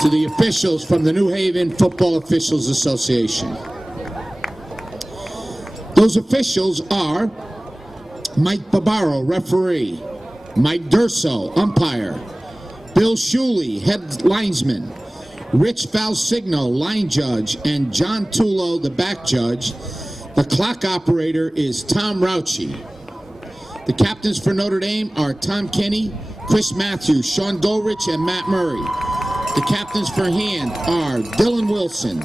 to the officials from the New Haven Football Officials Association. Those officials are Mike Barbaro, referee, Mike Durso, umpire, Bill Shuley, head linesman, Rich Valsigno, line judge, and John Tulo, the back judge. The clock operator is Tom Rauchi. The captains for Notre Dame are Tom Kenny, Chris Matthews, Sean Goldrich, and Matt Murray. The captains for hand are Dylan Wilson,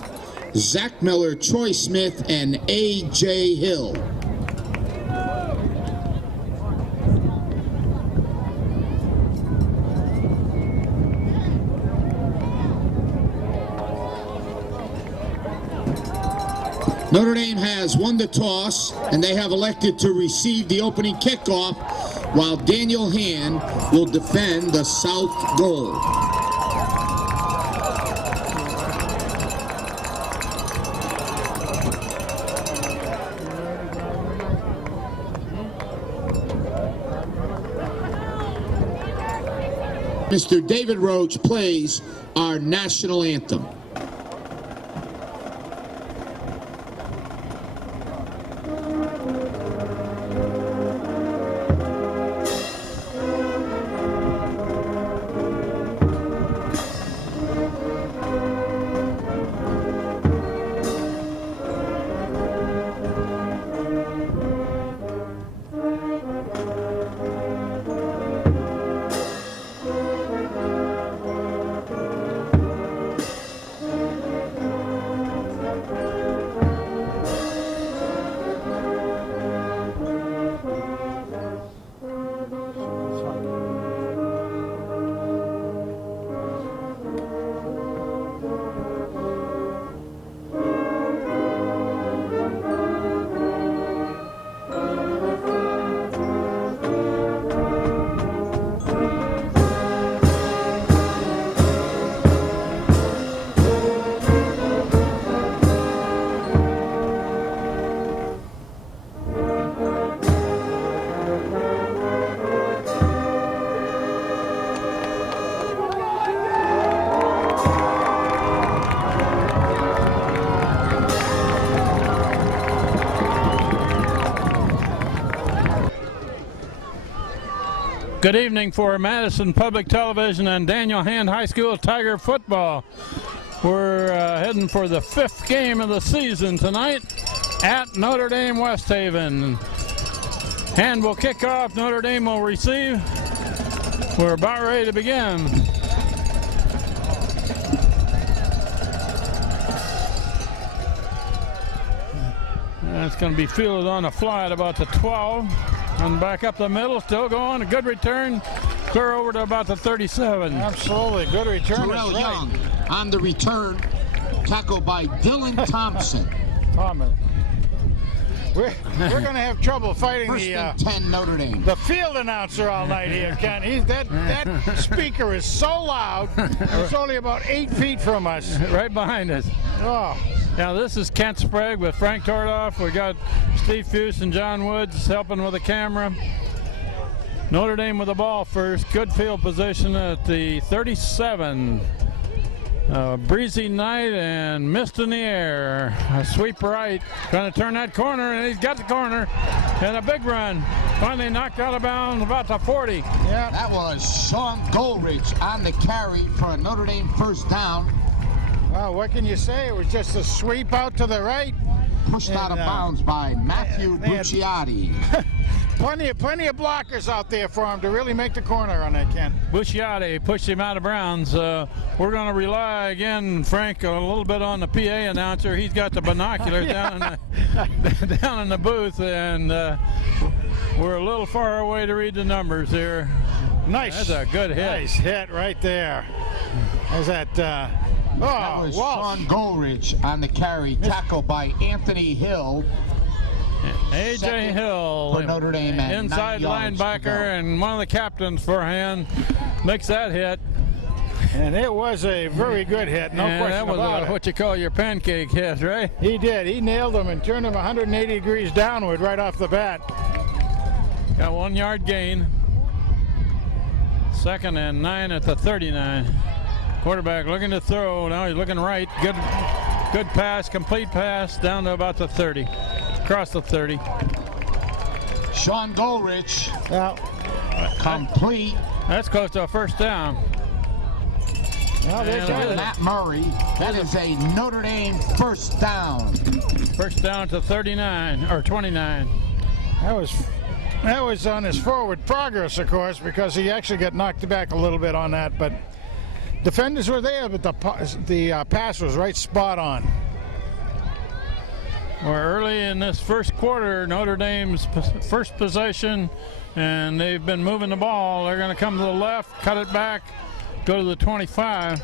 Zach Miller, Troy Smith, and A.J. Hill. Notre Dame has won the toss, and they have elected to receive the opening kickoff, while Daniel Hand will defend the south goal. Mr. David Roach plays our national anthem. Good evening for Madison Public Television and Daniel Hand High School Tiger football. We're heading for the 5th game of the season tonight at Notre Dame West Haven. Hand will kick off, Notre Dame will receive. We're about ready to begin. It's going to be fielded on the fly at about the 12. And back up the middle, still going. A good return. Clear over to about the 37. Absolutely. Good return. Terrell Young on the return. Tackled by Dylan Thompson. We're going to have trouble fighting First and 10 Notre Dame. The field announcer all night here, Ken. That speaker is so loud. It's only about 8 feet from us. Right behind us. Oh. Now this is Kent Sprague with Frank Tordoff. We got Steve Fuse and John Woods helping with the camera. Notre Dame with the ball first. Good field position at the 37. Breezy night and mist in the air. A sweep right. Trying to turn that corner, and he's got the corner. And a big run. Finally knocked out of bounds about the 40. Yeah. That was Sean Goldrich on the carry for a Notre Dame first down. Well, what can you say? It was just a sweep out to the right. Pushed out of bounds by Matthew Bucciati. Plenty of blockers out there for him to really make the corner on that, Ken. Bucciati pushed him out of bounds. We're going to rely again, Frank, a little bit on the PA announcer. He's got the binoculars down in the booth, and we're a little far away to read the numbers here. Nice. That's a good hit. Nice hit right there. There's that. That was Sean Goldrich on the carry, tackled by Anthony Hill. A.J. Hill, for Notre Dame, inside linebacker, and one of the captains for Hand makes that hit. And it was a very good hit, no question that was about it. What you call your pancake hit, right? He did. He nailed him and turned him 180 degrees downward right off the bat. Got 1 yard gain. 2nd and 9 at the 39. Quarterback looking to throw. Now he's looking right. Good pass, complete pass down to about the 30. Across the 30. Sean Goldrich, Now, complete. That's close to a first down. now they And got it. Matt Murray. That is a Notre Dame first down. First down to 39 or 29. That was on his forward progress, of course, because he actually got knocked back a little bit on that. But defenders were there, but the pass was right spot on. We're early in this first quarter, Notre Dame's first possession, and they've been moving the ball. They're going to come to the left, cut it back, go to the 25.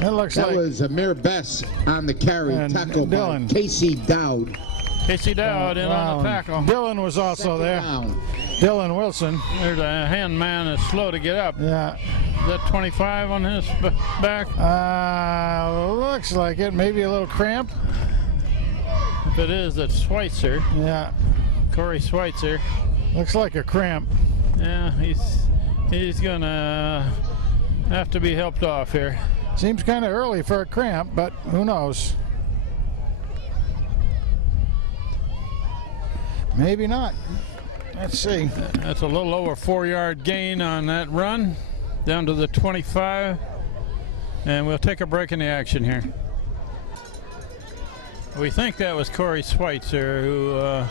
It looks That like was Amir Bess on the carry, And tackled by Dylan. Casey Dowd. Casey Dowd in on the tackle. Dylan was also there. Down. Dylan Wilson. There's a hand man that's slow to get up. Yeah. Is that 25 on his back? Looks like it. Maybe a little cramp. If it is, it's Schweitzer, Yeah. Corey Schweitzer. Looks like a cramp. Yeah, he's gonna have to be helped off here. Seems kind of early for a cramp, but who knows? Maybe not. Let's see. That's a little over 4-yard gain on that run, down to the 25. And we'll take a break in the action here. We think that was Corey Schweitzer who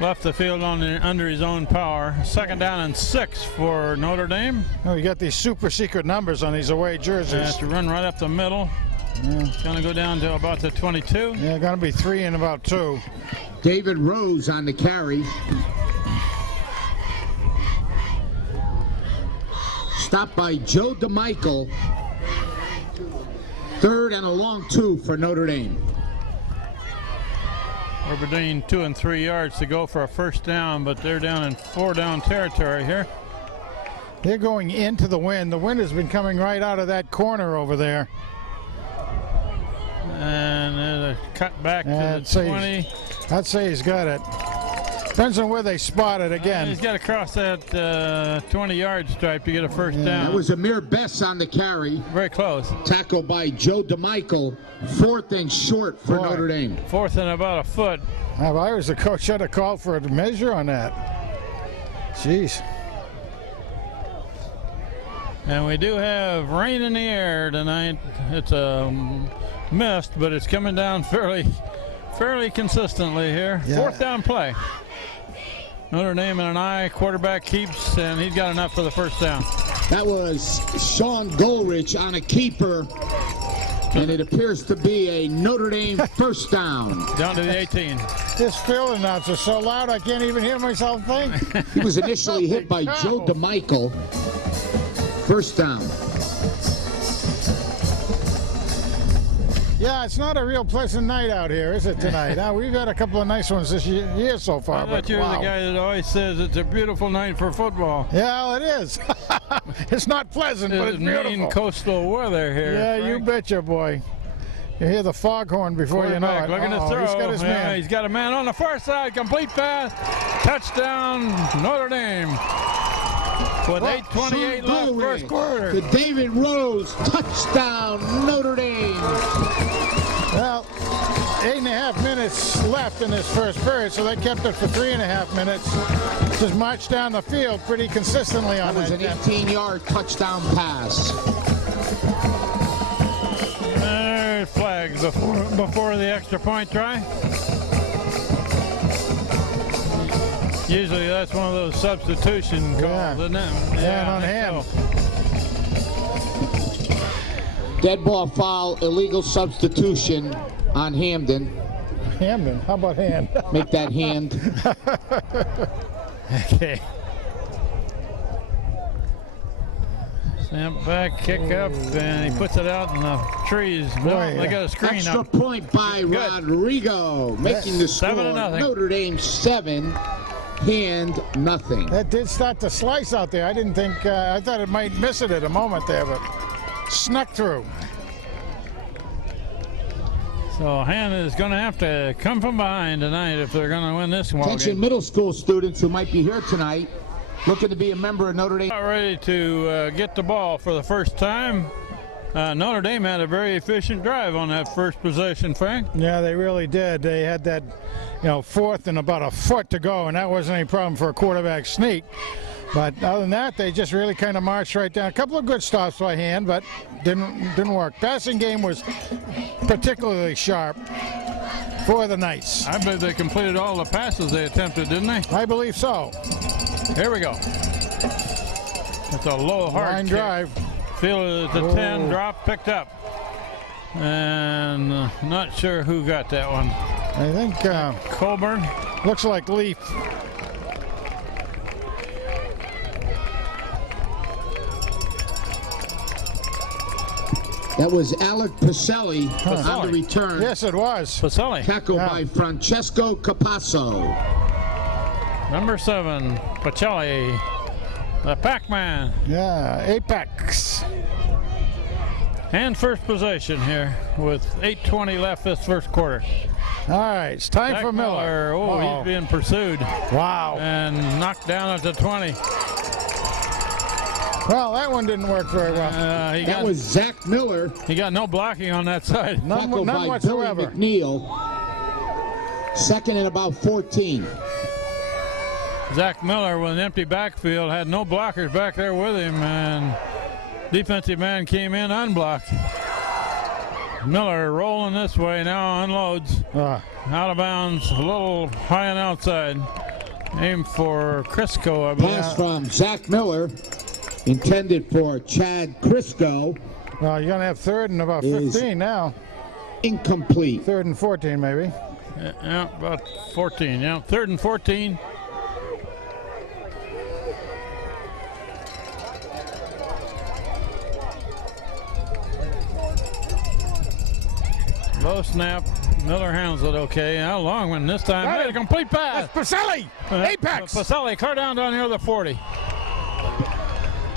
left the field under his own power. Second down and 6 for Notre Dame. Oh, you got these super secret numbers on these away jerseys. Has to run right up the middle. It's going to go down to about the 22. Yeah, going to be 3 and about 2. David Rose on the carry. Stopped by Joe DeMichael. 3rd and a long 2 for Notre Dame. We're between 2 and 3 yards to go for a first down, but they're down in 4-down territory here. They're going into the wind. The wind has been coming right out of that corner over there. And there's a cut back to the 20. I'd say he's got it. Depends on where they spot it again. He's got to cross that 20-yard stripe to get a first down. That was Amir Bess on the carry. Very close. Tackled by Joe DeMichael. 4th and short for Notre Dame. 4th and about a foot. If I was the coach, I'd have called for a measure on that. Jeez. And we do have rain in the air tonight. It's a mist, but it's coming down fairly consistently here. Yeah. 4th down play. Notre Dame and an eye. Quarterback keeps, and he's got enough for the first down. That was Sean Goldrich on a keeper. And it appears to be a Notre Dame first down. Down to the 18. This field announcer's so loud I can't even hear myself think. He was initially hit by Joe DeMichael. First down. Yeah, it's not a real pleasant night out here, is it, tonight? We've had a couple of nice ones this year so far. I thought you were the guy that always says it's a beautiful night for football. Yeah, well, it is. It's not pleasant, but it's beautiful. Maine coastal weather here. Yeah, Frank. you betcha, boy. You hear the foghorn before you know it. Looking to throw. He's got his man. He's got a man on the far side. Complete pass. Touchdown, Notre Dame. With 8:28 left, first quarter. To David Rose. Touchdown, Notre Dame. Well, 8.5 minutes left in this first period, so they kept it for 3.5 minutes. Just marched down the field pretty consistently on That was an 18-yard touchdown pass. Flags before the extra point try. Usually that's one of those substitution calls, isn't it? Yeah, on hand. Dead ball foul, illegal substitution on Hamden. Hamden, how about hand? Make that hand. Okay. Snap back, kick up, and he puts it out in the trees. Boy, they got a screen Extra up. point by Rodrigo, making the score 7-0. Notre Dame 7, hand nothing. That did start to slice out there. I didn't think, I thought it might miss it at a moment there, but snuck through. So Han is going to have to come from behind tonight if they're going to win this ball Attention game. middle school students who might be here tonight. looking to be a member of Notre Dame. About ready to get the ball for the first time. Notre Dame had a very efficient drive on that first possession, Frank. Yeah, they really did. They had that, fourth and about a foot to go, and that wasn't any problem for a quarterback sneak. But other than that, they just really kind of marched right down. A couple of good stops by hand, but didn't work. Passing game was particularly sharp for the Knights. I believe they completed all the passes they attempted, didn't they? I believe so. Here we go. It's a low hard Line kick. drive. Feel it at the 10, drop, picked up. And not sure who got that one. I think Colburn. looks like Leaf. That was Alec Pacelli on the return. Yes, it was. Pacelli. Tackled by Francesco Capasso. Number 7, Pacelli. The Pac-Man. Yeah, Apex. And first possession here with 8:20 left this first quarter. All right, it's time Zach for Miller. Oh, he's being pursued. Wow. And knocked down at the 20. Well, that one didn't work very well. That was Zach Miller. He got no blocking on that side. None By whatsoever. Billy McNeil. Second and about 14. Zach Miller with an empty backfield, had no blockers back there with him, and defensive man came in unblocked. Miller rolling this way now, unloads. Out of bounds, a little high and outside. Aim for Crisco, I believe. Pass from Zach Miller, intended for Chad Crisco. Well, you're going to have third and about 15 now. Incomplete. Third and 14, maybe. Yeah, about 14. Yeah, third and 14. Low snap. Miller handles it okay. How long one this time? Made a complete pass. That's Pacelli. Apex. Pacelli, car down near the 40.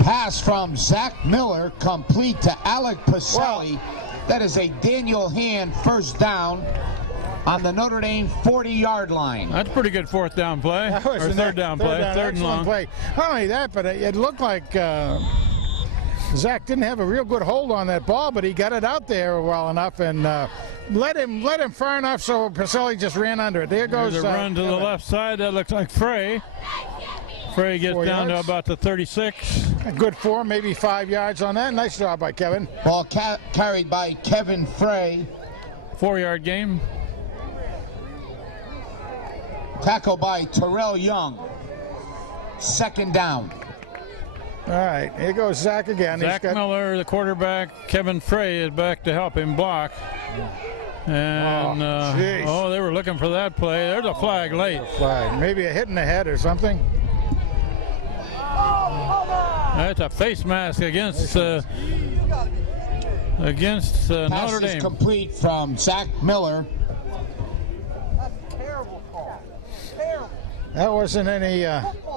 Pass from Zach Miller, complete to Alec Pacelli. That is a Daniel Hand first down on the Notre Dame 40-yard line. That's a pretty good fourth down play. Or third down play. Third and long. Play. Not only that, but it looked like Zach didn't have a real good hold on that ball, but he got it out there well enough and let him far enough so Pacelli just ran under it. There goes the run to the left side. That looks like Frey. Frey gets down to about the 36. A good 4, maybe 5 yards on that. Nice job by Kevin. Ball carried by Kevin Frey. 4-yard game. Tackle by Terrell Young. Second down. All right, here goes Zach again. Zach Miller, the quarterback. Kevin Frey is back to help him block. And they were looking for that play. There's a flag late. Flag. Maybe a hit in the head or something. That's a face mask against Notre Dame. Pass is complete from Zach Miller. That wasn't any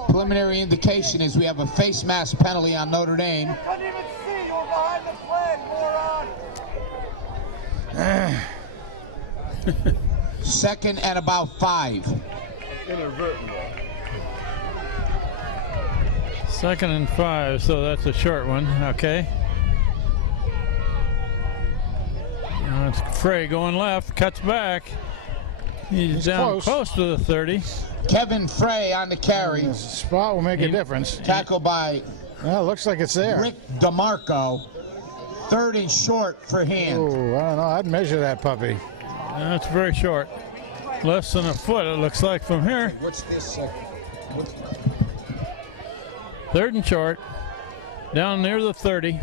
preliminary indication is we have a face mask penalty on Notre Dame. Couldn't even see you were behind the flag, moron. Second and about 5. Second and 5, so that's a short one. Okay. Now it's Frey going left, cuts back. He's down close to the 30. Kevin Frey on the carry. The spot will make a difference. Tackle by looks like it's there. Rick DeMarco. Third and short for Hand. Oh, I don't know. I'd measure that puppy. That's very short. Less than a foot, it looks like, from here. What's this? Third and short. Down near the 30.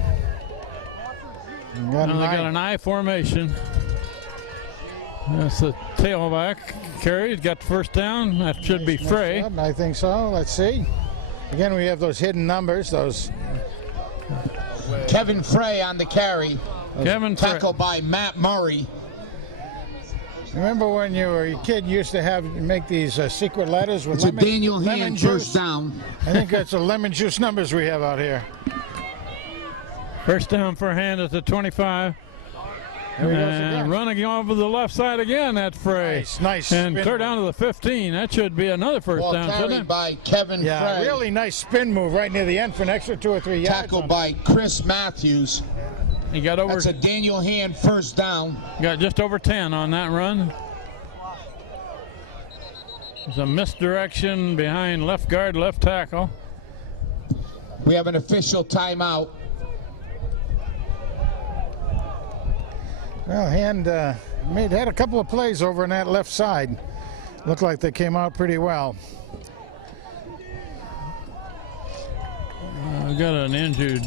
Now they got an I formation. That's the tailback carry. He's got the first down. That should be Frey. I think so. Let's see. Again, we have those hidden numbers. Those. Kevin Frey on the carry. Kevin Frey. Tackle by Matt Murray. Remember when you were a kid, you used to make these secret letters with it's a Daniel Hand first down. I think that's the lemon juice numbers we have out here. First down for Hand at the 25. There he goes And again. running over the left side again, that's Frey. Nice And spin clear move. down to the 15. That should be another first Ball down, shouldn't carried it? by Kevin Yeah, Frey. really nice spin move right near the end for an extra 2 or 3 yards. Tackled by Chris Matthews. He got over. That's a Daniel Hand first down. Got just over 10 on that run. There's a misdirection behind left guard, left tackle. We have an official timeout. Well, Hand had a couple of plays over on that left side. Looked like they came out pretty well. We got an injured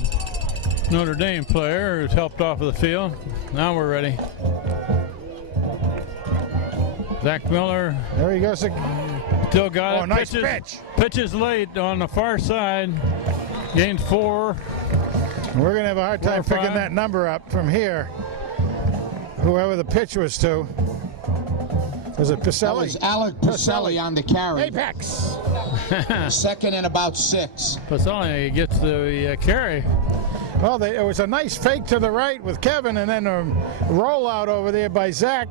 Notre Dame player who's helped off of the field. Now we're ready. Zach Miller There he goes. still got Oh, it. nice pitch. Pitches late on the far side. Gains 4. We're going to have a hard time 4 or picking 5. that number up from here. Whoever the pitch was to. Was it That Pacelli? was Alec Pacelli on the carry. Apex. Second and about 6. Pacelli gets the carry. Well, it was a nice fake to the right with Kevin, and then a rollout over there by Zach.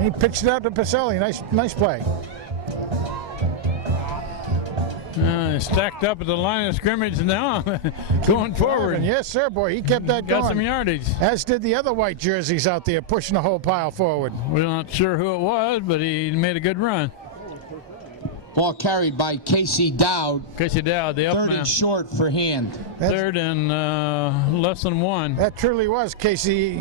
He pitched it out to Pacelli. Nice play. Stacked up at the line of scrimmage now, going forward. Yes, sir, boy. He kept that Got going. some yardage. As did the other white jerseys out there, pushing the whole pile forward. We're not sure who it was, but he made a good run. Ball carried by Casey Dowd. Casey Dowd, the up Third man. and short for Hand. Third and less than 1. That truly was Casey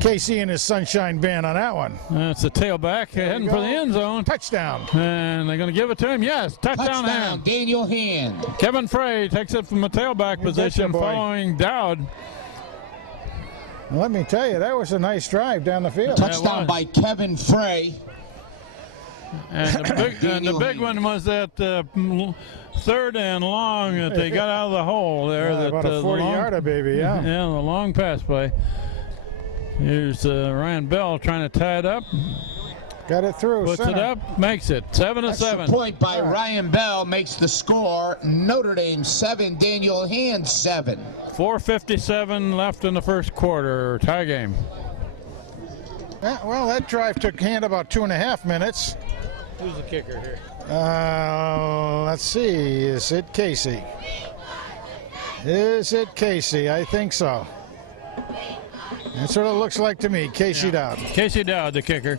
and his Sunshine Band on that one. That's the tailback heading for the end zone. Touchdown. And they're going to give it to him. Yes, touchdown. Hand. Daniel Hand. Kevin Frey takes it from a tailback position boy. following Dowd. Let me tell you, that was a nice drive down the field. Touchdown was. by Kevin Frey. And the big one was that third and long that they got out of the hole there. Yeah, about a 40-yarder, baby, yeah. Yeah, the long pass play. Here's Ryan Bell trying to tie it up. Got it through. Puts center. it up, makes it 7-7. Extra point by Ryan Bell makes the score. Notre Dame 7, Daniel Hand 7. 4:57 left in the first quarter. Tie game. Well, that drive took Hand about 2.5 minutes. Who's the kicker here? Let's see. Is it Casey? Is it Casey? I think so. That's what it looks like to me. Casey Dowd. Casey Dowd, the kicker.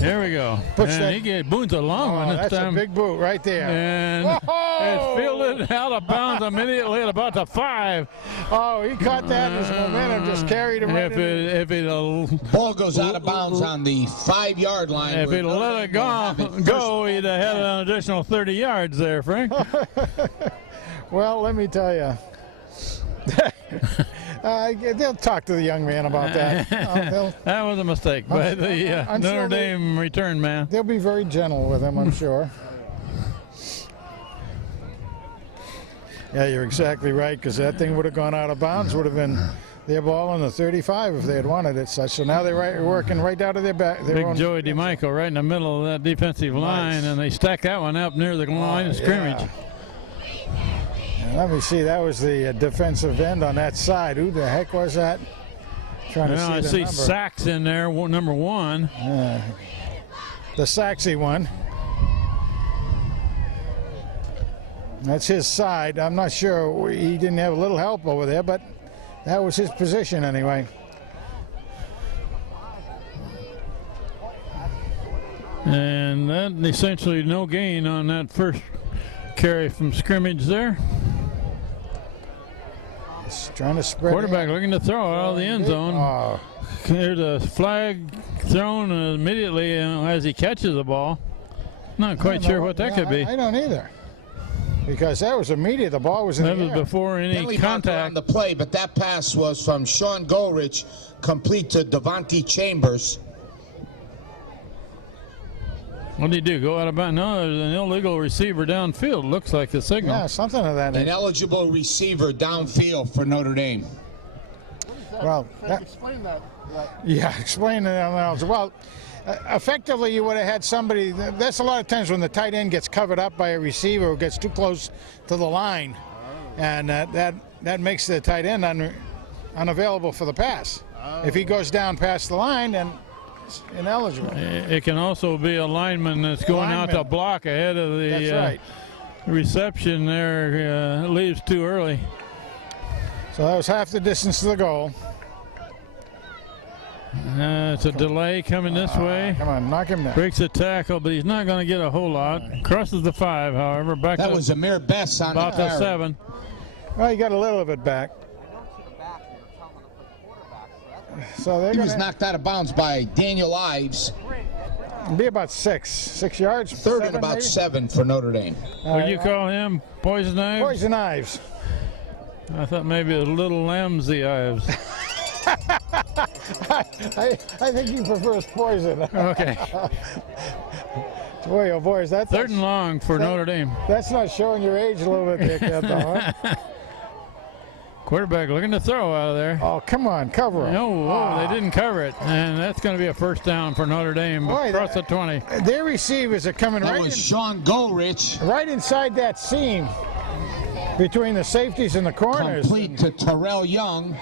There we go. Puts and that- he gave Boone's a long one this That's time. a big boot right there. And it's fielded out of bounds immediately at about the 5. Oh, he caught that, and his momentum just carried him right in. If he'd Ball goes out of bounds on the 5-yard line. if where he'd Notre let Dame it will have it go, he'd have had an additional 30 yards there, Frank. Well, let me tell you. They'll talk to the young man about that. That was a mistake by the I'm sure Notre Dame return man. They'll be very gentle with him, I'm sure. Yeah, you're exactly right, because that thing would have gone out of bounds, would have been their ball on the 35 if they had wanted it such. So now they're working right out of their back. Their Big own, Joey DeMichael right in the middle of that defensive line, and they stack that one up near the line of scrimmage. Yeah. And let me see, that was the defensive end on that side. Who the heck was that? Trying to Well, I see the see number. Sachs in there, number 1. The Saxy one. That's his side. I'm not sure. He didn't have a little help over there, but that was his position anyway. And that essentially no gain on that first carry from scrimmage there. Just trying to spread. Quarterback looking to throw out of the end zone. Oh, There's a flag thrown immediately as he catches the ball. Not quite sure what that could be. I don't either. Because that was immediate. The ball was in That the was air. before any Penalty marker on contact. the play, but that pass was from Sean Goldrich, complete to Devontae Chambers. What did he do? Go out of bounds? No, there's an illegal receiver downfield. Looks like the signal. Yeah, something of that An nature. eligible receiver downfield for Notre Dame. Well, Explain that. yeah, explain it else. Well, effectively, you would have had somebody. That's a lot of times when the tight end gets covered up by a receiver who gets too close to the line, and that makes the tight end unavailable for the pass. If he goes down past the line, then it's ineligible. It can also be a lineman that's going out to block ahead of the That's right. reception there. Leaves too early. So that was half the distance to the goal. It's a delay coming this way. Come on, knock him down. Breaks a tackle, but he's not going to get a whole lot. Crosses the 5, however. Back That to was Amir Bess on about the the carry. 7. Well, he got a little of it back. So they're He going was to knocked out of bounds by Daniel Ives. be about 6 yards. Third and 7 about maybe? 7 for Notre Dame. Would you call him Poison Ives? Poison Ives. I thought maybe it was Little Lamsey Ives. I think he prefers poison. Okay. Boy, oh boy, is that 3rd and long for Notre Dame. That's not showing your age a little bit there, Ken, though, huh? Quarterback looking to throw out of there. Oh, come on, cover him. No, they didn't cover it. And that's going to be a first down for Notre Dame Boy, across the 20. Their receivers are coming That right, was Sean Goldrich. right inside that seam between the safeties and the corners. Complete to Terrell Young.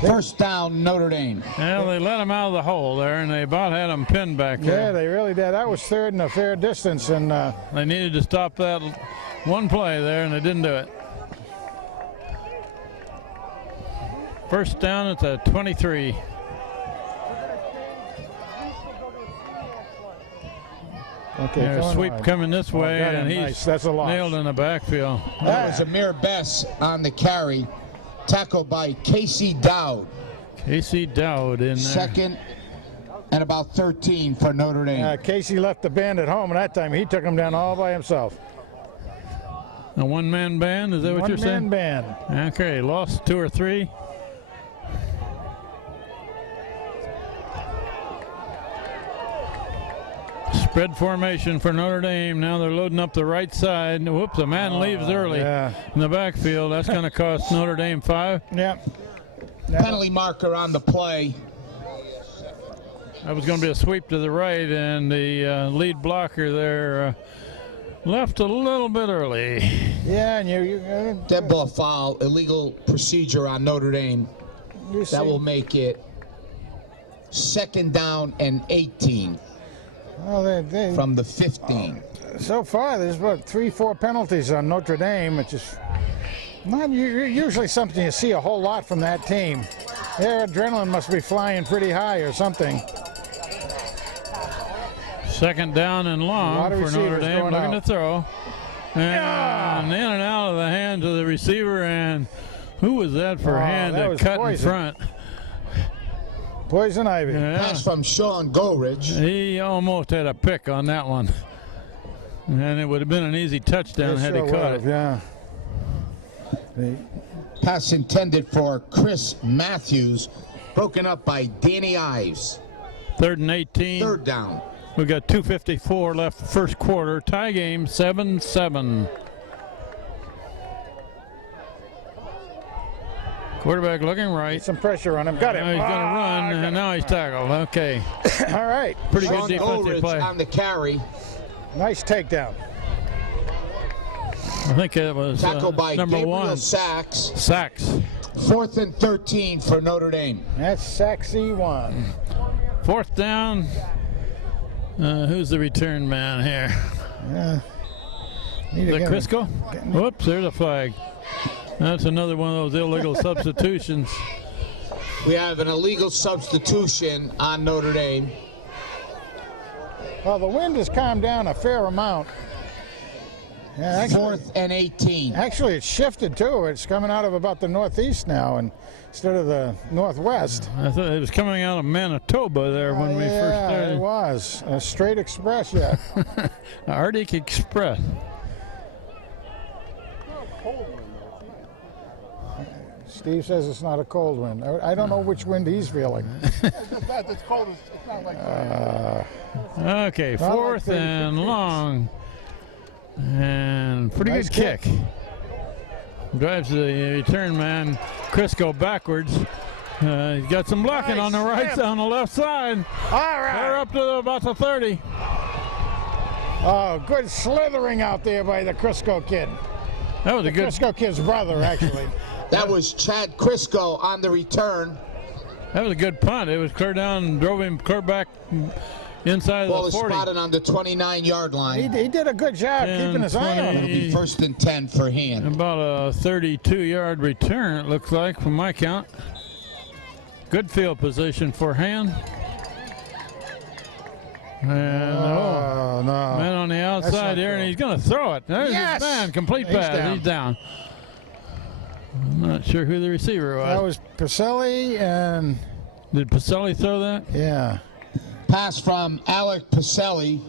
First down, Notre Dame. Well, they let him out of the hole there, and they about had him pinned back Yeah, there. they really did. That was 3rd and a fair distance, and They needed to stop that one play there, and they didn't do it. First down at the 23. okay, There's a coming sweep wide. coming this way, got him. and he's Nice. That's a loss. nailed in the backfield. That was Amir Bess on the carry. Tackled by Casey Dowd. Casey Dowd in there. Second and about 13 for Notre Dame. Casey left the band at home, and that time he took him down all by himself. A one-man band, is that what you're saying? One-man band. Okay, lost 2 or 3. Spread formation for Notre Dame. Now they're loading up the right side. Whoops, a man leaves early yeah. in the backfield. That's going to cost Notre Dame 5. Yep. Penalty marker on the play. That was going to be a sweep to the right, and the lead blocker there left a little bit early. Yeah, and you Dead ball foul, illegal procedure on Notre Dame. see, That will make it 2nd down and 18 well, they from the 15. so far there's about 3-4 penalties on Notre Dame, which is not usually something you see a whole lot from that team. Their adrenaline must be flying pretty high or something. 2nd down and A long lot of for Notre receivers Dame, going looking out. to throw. And in and out of the hands of the receiver, and who was that for a hand that that was cut Poison. in front? Poison Ivy. Yeah, Pass from Sean Goldrich. he almost had a pick on that one. And it would have been an easy touchdown had he Sure caught would've, it. yeah. Pass intended for Chris Matthews. Broken up by Danny Ives. 3rd and 18. 3rd down. We've got 2:54 left first quarter. Tie game 7-7. Quarterback looking right. Some pressure on him. Got him. Now he's going to run, and now he's tackled. Okay. All right. Pretty good Sean defensive Goldrich play. on the carry. Nice takedown. I think it was Tackled by number Gabriel 1. Sachs. Sacks. 4th and 13 for Notre Dame. That's sexy one. 4th down. Who's the return man here? Need to The get him. Crisco? Whoops, there's a flag. That's another one of those illegal substitutions. We have an illegal substitution on Notre Dame. Well, the wind has calmed down a fair amount. Yeah, 4th and 18. actually, it's shifted too. It's coming out of about the northeast now, and instead of the northwest. I thought it was coming out of Manitoba there when we first Yeah, it started. was a straight express yet. Arctic Express. Steve says it's not a cold wind. I don't know which wind he's feeling. It's cold. It's not like Okay, Not like 4th 30, and 50. long. And pretty Nice good kick. Drives the return man, Crisco, backwards. He's got some blocking on the Nice. on the left side. All They're right. up to about the 30. Oh, good slithering out there by the Crisco kid. That was a good. Crisco kid's brother, actually. That was Chad Crisco on the return. That was a good punt. It was clear down and drove him clear back inside Ball of is the 40. spotted on the 29-yard line. He did a good job 10, keeping his eye on 20. him. It'll be 1st and 10 for hand. About a 32-yard return, it looks like, from my count. Good field position for hand. And Oh, no. man on the That's outside not there, and cool. he's going to throw it. There's Yes! his man, complete He's pass. down. He's down. I'm not sure who the receiver was. That was Pacelli, and Did Pacelli throw that? yeah. Pass from Alec Pacelli.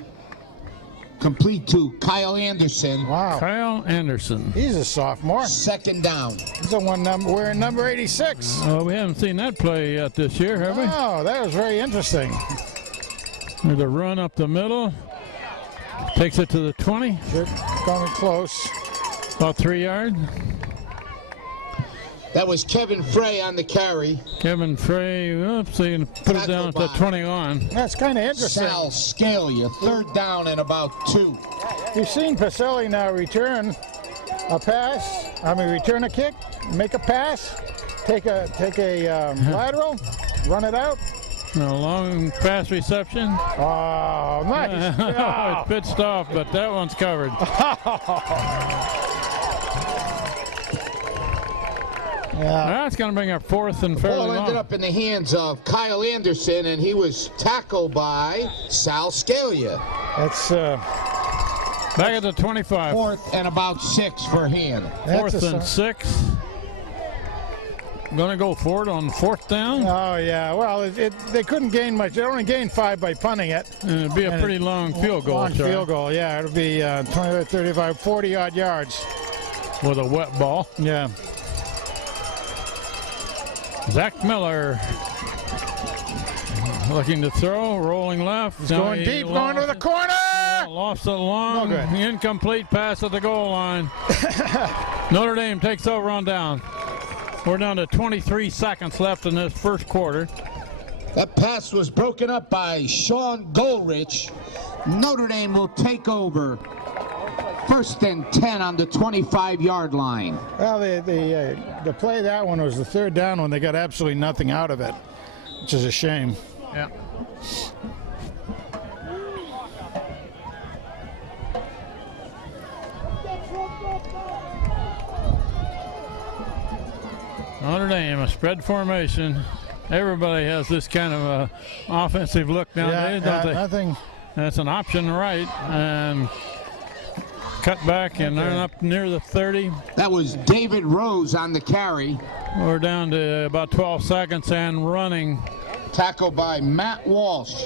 Complete to Kyle Anderson. Wow. Kyle Anderson. He's a sophomore. 2nd down. He's the one wearing number 86. We haven't seen that play yet this year, have we? Oh, that was very interesting. There's a run up the middle. Takes it to the 20. They're coming close. About 3 yards. That was Kevin Frey on the carry. Kevin Frey, oops, he can put it down at the 21. That's kind of interesting. Sal Scalia, 3rd down and about 2. You've seen Pacelli now return a pass. Return a kick, make a pass, take a lateral, run it out. A long pass reception. Oh, nice. It's pitched off, but that one's covered. Yeah. That's going to bring up 4th and fairly Ball ended long. up in the hands of Kyle Anderson, and he was tackled by Sal Scalia. That's Back at the 25. 4th and about 6 for hand. that's 4th and 6. Going to go for it on 4th down. Oh yeah. Well, they couldn't gain much. They only gained 5 by punting it. And it'd be a pretty long field goal. Long Charlie, field goal. Yeah, it'll be 20, 35, 40 odd yards. with a wet ball. Yeah. Zach Miller looking to throw, rolling left. He's going deep, going to the corner. Lost it long. No good. Incomplete pass at the goal line. Notre Dame takes over on down. We're down to 23 seconds left in this first quarter. That pass was broken up by Sean Goldrich. Notre Dame will take over. 1st and 10 on the 25-yard line. Well, the play that one was the 3rd down when they got absolutely nothing out of it, which is a shame. Yeah. Notre Dame, a spread formation. Everybody has this kind of a offensive look nowadays, don't they? Nothing. That's an option right, and cut back and run up near the 30. That was David Rose on the carry. We're down to about 12 seconds and running. Tackled by Matt Walsh.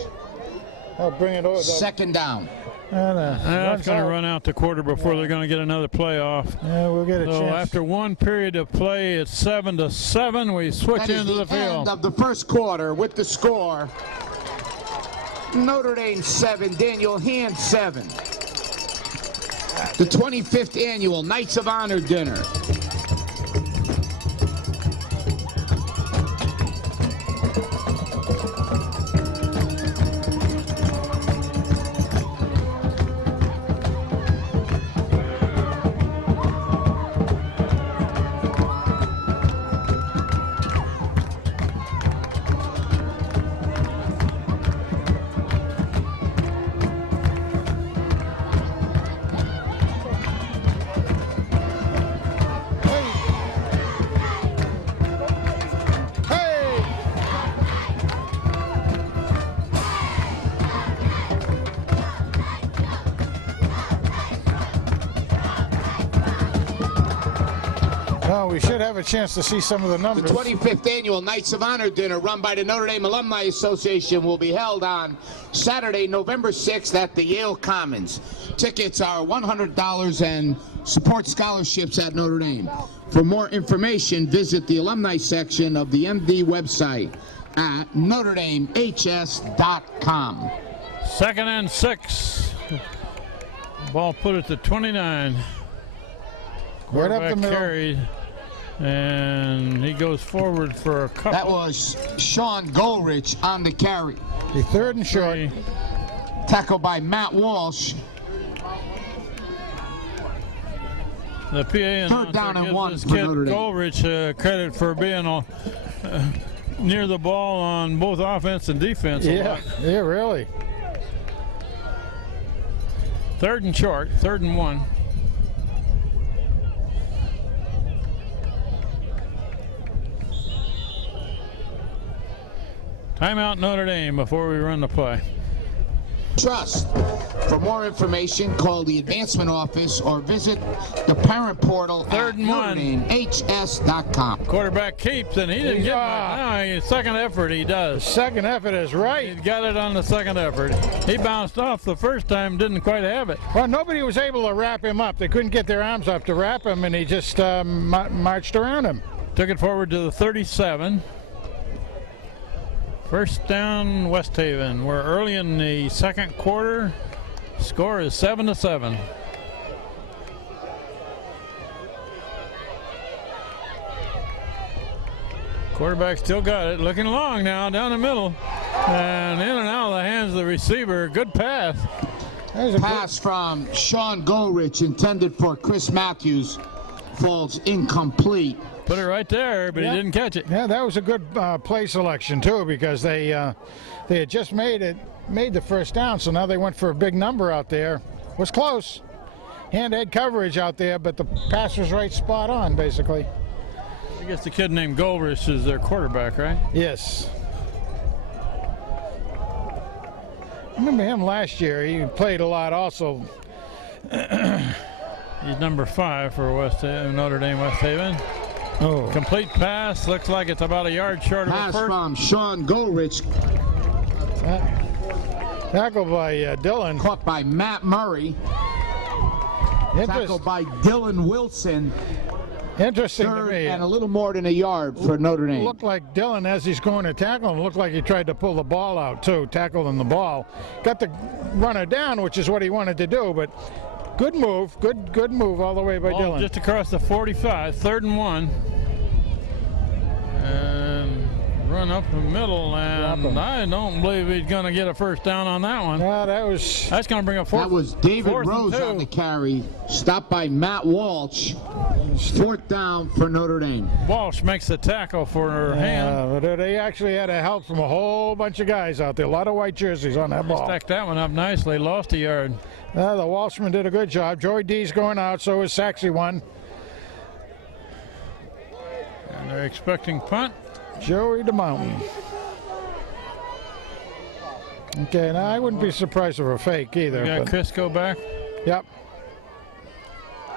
I'll bring it over. 2nd down. That's going to run out the quarter before they're going to get another play off. Yeah, we'll get a So chance. after one period of play, it's 7-7. We switch That is into the the end field. of the first quarter with the score. Notre Dame 7, Daniel Hand 7. The 25th annual Knights of Honor dinner. Well, we should have a chance to see some of the The numbers. 25th annual Knights of Honor dinner run by the Notre Dame Alumni Association will be held on Saturday, November 6th at the Yale Commons. Tickets are $100 and support scholarships at Notre Dame. For more information, visit the alumni section of the MD website at NotreDameHS.com. 2nd and 6. Ball put at the 29. Right up the Quarterback middle. carried, and he goes forward for a couple. That was Sean Goldrich on the carry. The 3rd and short. Three. Tackled by Matt Walsh. The PA announcer down and gives 1 this for kid Notre Dame. Goldrich credit for being near the ball on both offense and defense. Yeah, yeah, really. 3rd and short, 3rd and 1. Timeout Notre Dame before we run the play. Trust. For more information, call the advancement office or visit the parent portal at 3rd and 1. NotreDameHS.com. Quarterback keeps, and he didn't get much. No, second effort he does. Second effort is right. He got it on the second effort. He bounced off the first time, didn't quite have it. Well, nobody was able to wrap him up. They couldn't get their arms up to wrap him, and he just marched around him. Took it forward to the 37. First down, West Haven. We're early in the second quarter. Score is 7-7. Quarterback still got it. Looking long now down the middle. And in and out of the hands of the receiver. Good pass. Pass from Sean Golrich intended for Chris Matthews falls incomplete. Put it right there, but he didn't catch it. Yeah, that was a good play selection too, because they had just made the first down, so now they went for a big number out there. Was close. Hand-to-head coverage out there, but the pass was right spot on, basically. I guess the kid named Golrich is their quarterback, right? Yes. I remember him last year. He played a lot also. He's number 5 for Notre Dame West Haven. Oh. Complete pass. Looks like it's about a yard short of a Pass first. from Sean Golrich. Tackled by Dylan. Caught by Matt Murray. Tackled by Dylan Wilson. Interesting to Third me. and a little more than a yard for Notre Dame. Looked like Dylan, as he's going to tackle him, looked like he tried to pull the ball out too, tackling the ball. Got the runner down, which is what he wanted to do, but good move, good move all the way by Dylan. Just across the 45, 3rd and 1. And run up the middle, and I don't believe he's going to get a first down on that one. No, that's going to bring a fourth. That was David fourth and Rose 2. on the carry. Stopped by Matt Walsh. 4th down for Notre Dame. Walsh makes the tackle for her hand. But they actually had a help from a whole bunch of guys out there. A lot of white jerseys on that ball. Stacked that one up nicely. Lost a yard. The Walshman did a good job. Joey D's going out, so is Saxey one. And they're expecting punt. Joey DeMountain. Okay, now I wouldn't be surprised if a fake either. We got but- Crisco back. Yep.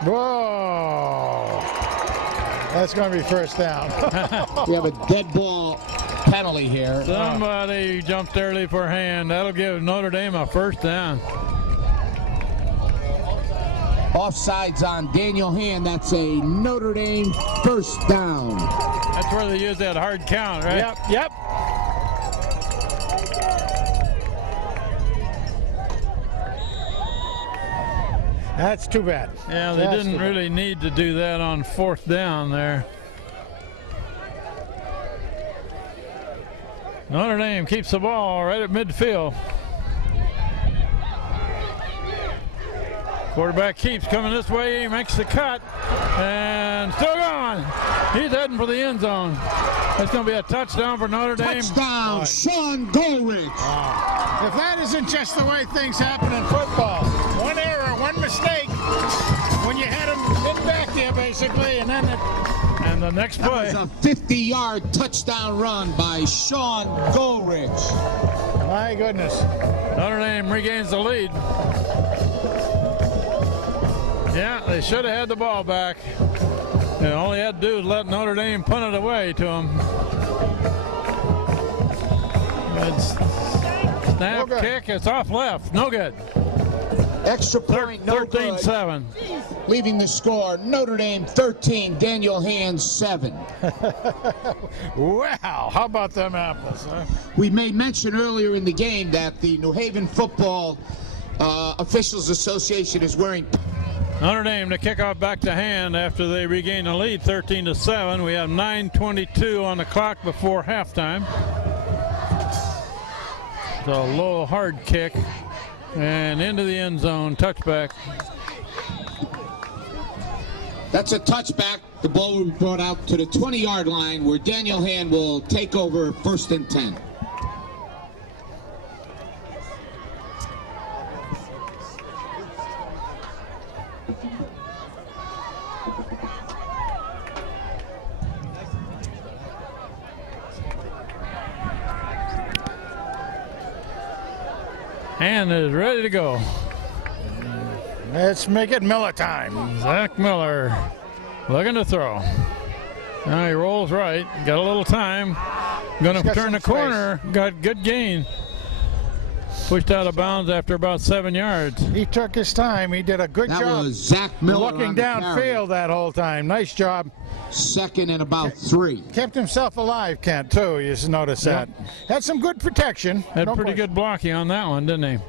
Whoa! That's going to be first down. We have a dead ball penalty here. Somebody jumped early for a hand. That'll give Notre Dame a first down. Offsides on Daniel Hand. That's a Notre Dame first down. That's where they use that hard count, right? Yep. That's too bad. Yeah, they didn't really need to do that on 4th down there. Notre Dame keeps the ball right at midfield. Quarterback keeps coming this way, he makes the cut, and still going. He's heading for the end zone. That's going to be a touchdown for Notre Dame. Touchdown, Sean Golrich. If that isn't just the way things happen in football, one error, one mistake, when you had him hit back there basically, and then And the next play. That was a 50-yard touchdown run by Sean Golrich. my goodness. Notre Dame regains the lead. Yeah, they should have had the ball back. And all he had to do is let Notre Dame punt it away to him. It's snap, kick, it's off left. No good. Extra point, no good. 13-7. Leaving the score, Notre Dame 13, Daniel Hand 7. Wow, how about them apples, huh? We made mention earlier in the game that the New Haven Football Officials Association is wearing. Notre Dame to kick off back to Hand after they regain the lead 13-7. We have 9:22 on the clock before halftime. It's a low hard kick and into the end zone, touchback. That's a touchback. The ball will be brought out to the 20-yard line where Daniel Hand will take over 1st and 10. Hand is ready to go. Let's make it Miller time. Zach Miller looking to throw. Now he rolls right. Got a little time. Going to turn the corner. Got good gain. Pushed out of bounds after about 7 yards. He took his time. He did a good job. That was Zach Miller looking downfield that whole time. Nice job. 2nd and about 3. Kept himself alive, Kent, too. You just notice that. Had some good protection. Had pretty good blocking on that one, didn't he?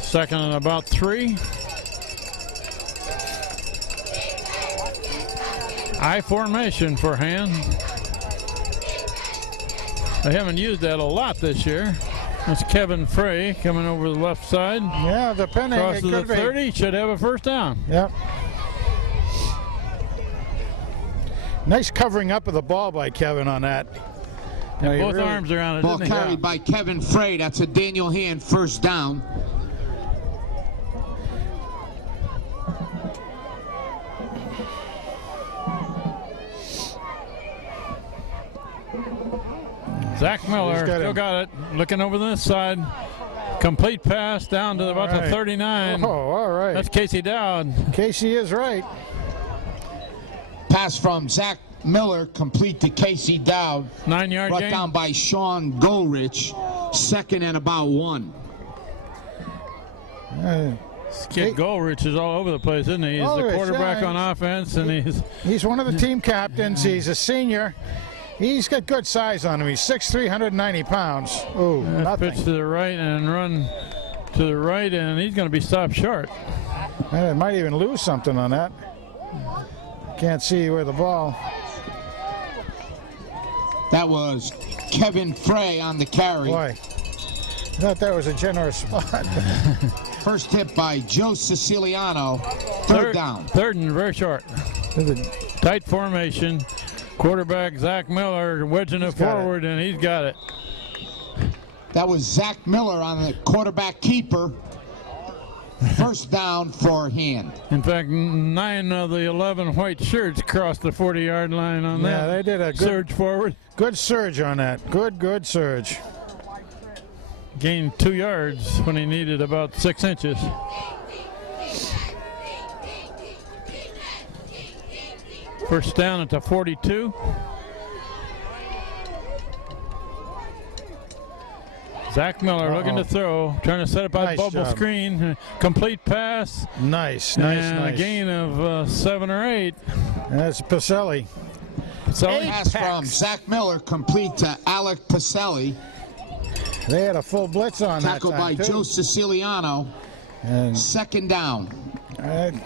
Second and about 3. I formation for Hand. They haven't used that a lot this year. That's Kevin Frey coming over the left side. Yeah, depending. Crosses the 30, should have a 1st down. Yep. Nice covering up of the ball by Kevin on that. And both arms are on it. Ball carried by Kevin Frey. That's a Daniel Hand 1st down. Zach Miller still got it. Looking over this side. Complete pass down to about the 39. Oh, all right. That's Casey Dowd. Casey is right. Pass from Zach Miller, complete to Casey Dowd. 9-yard brought gain. down by Sean Golrich. 2nd and about 1. This kid Golrich is all over the place, isn't he? He's the quarterback on offense, and he's one of the team captains. He's a senior. He's got good size on him. He's 6'3", 190 pounds. Oh, nothing. Pitch to the right and run to the right, and he's going to be stopped short. And might even lose something on that. Can't see where the ball. That was Kevin Frey on the carry. Boy, I thought that was a generous spot. First hit by Joe Siciliano. Third down. 3rd and very short. Tight formation. Quarterback Zach Miller wedging it forward, and he's got it. That was Zach Miller on the quarterback keeper. 1st down for Hand. In fact, 9 of the 11 white shirts crossed the 40-yard line on that. Yeah, they did a good surge forward. Good surge on that. Good surge. Gained 2 yards when he needed about 6 inches. First down at the 42. Zach Miller looking to throw, trying to set up a bubble screen. Complete pass. Nice. A gain of 7 or 8. That's Pacelli. Pass from Zach Miller, complete to Alec Pacelli. They had a full blitz on that Tackled by Joe Siciliano. And 2nd down.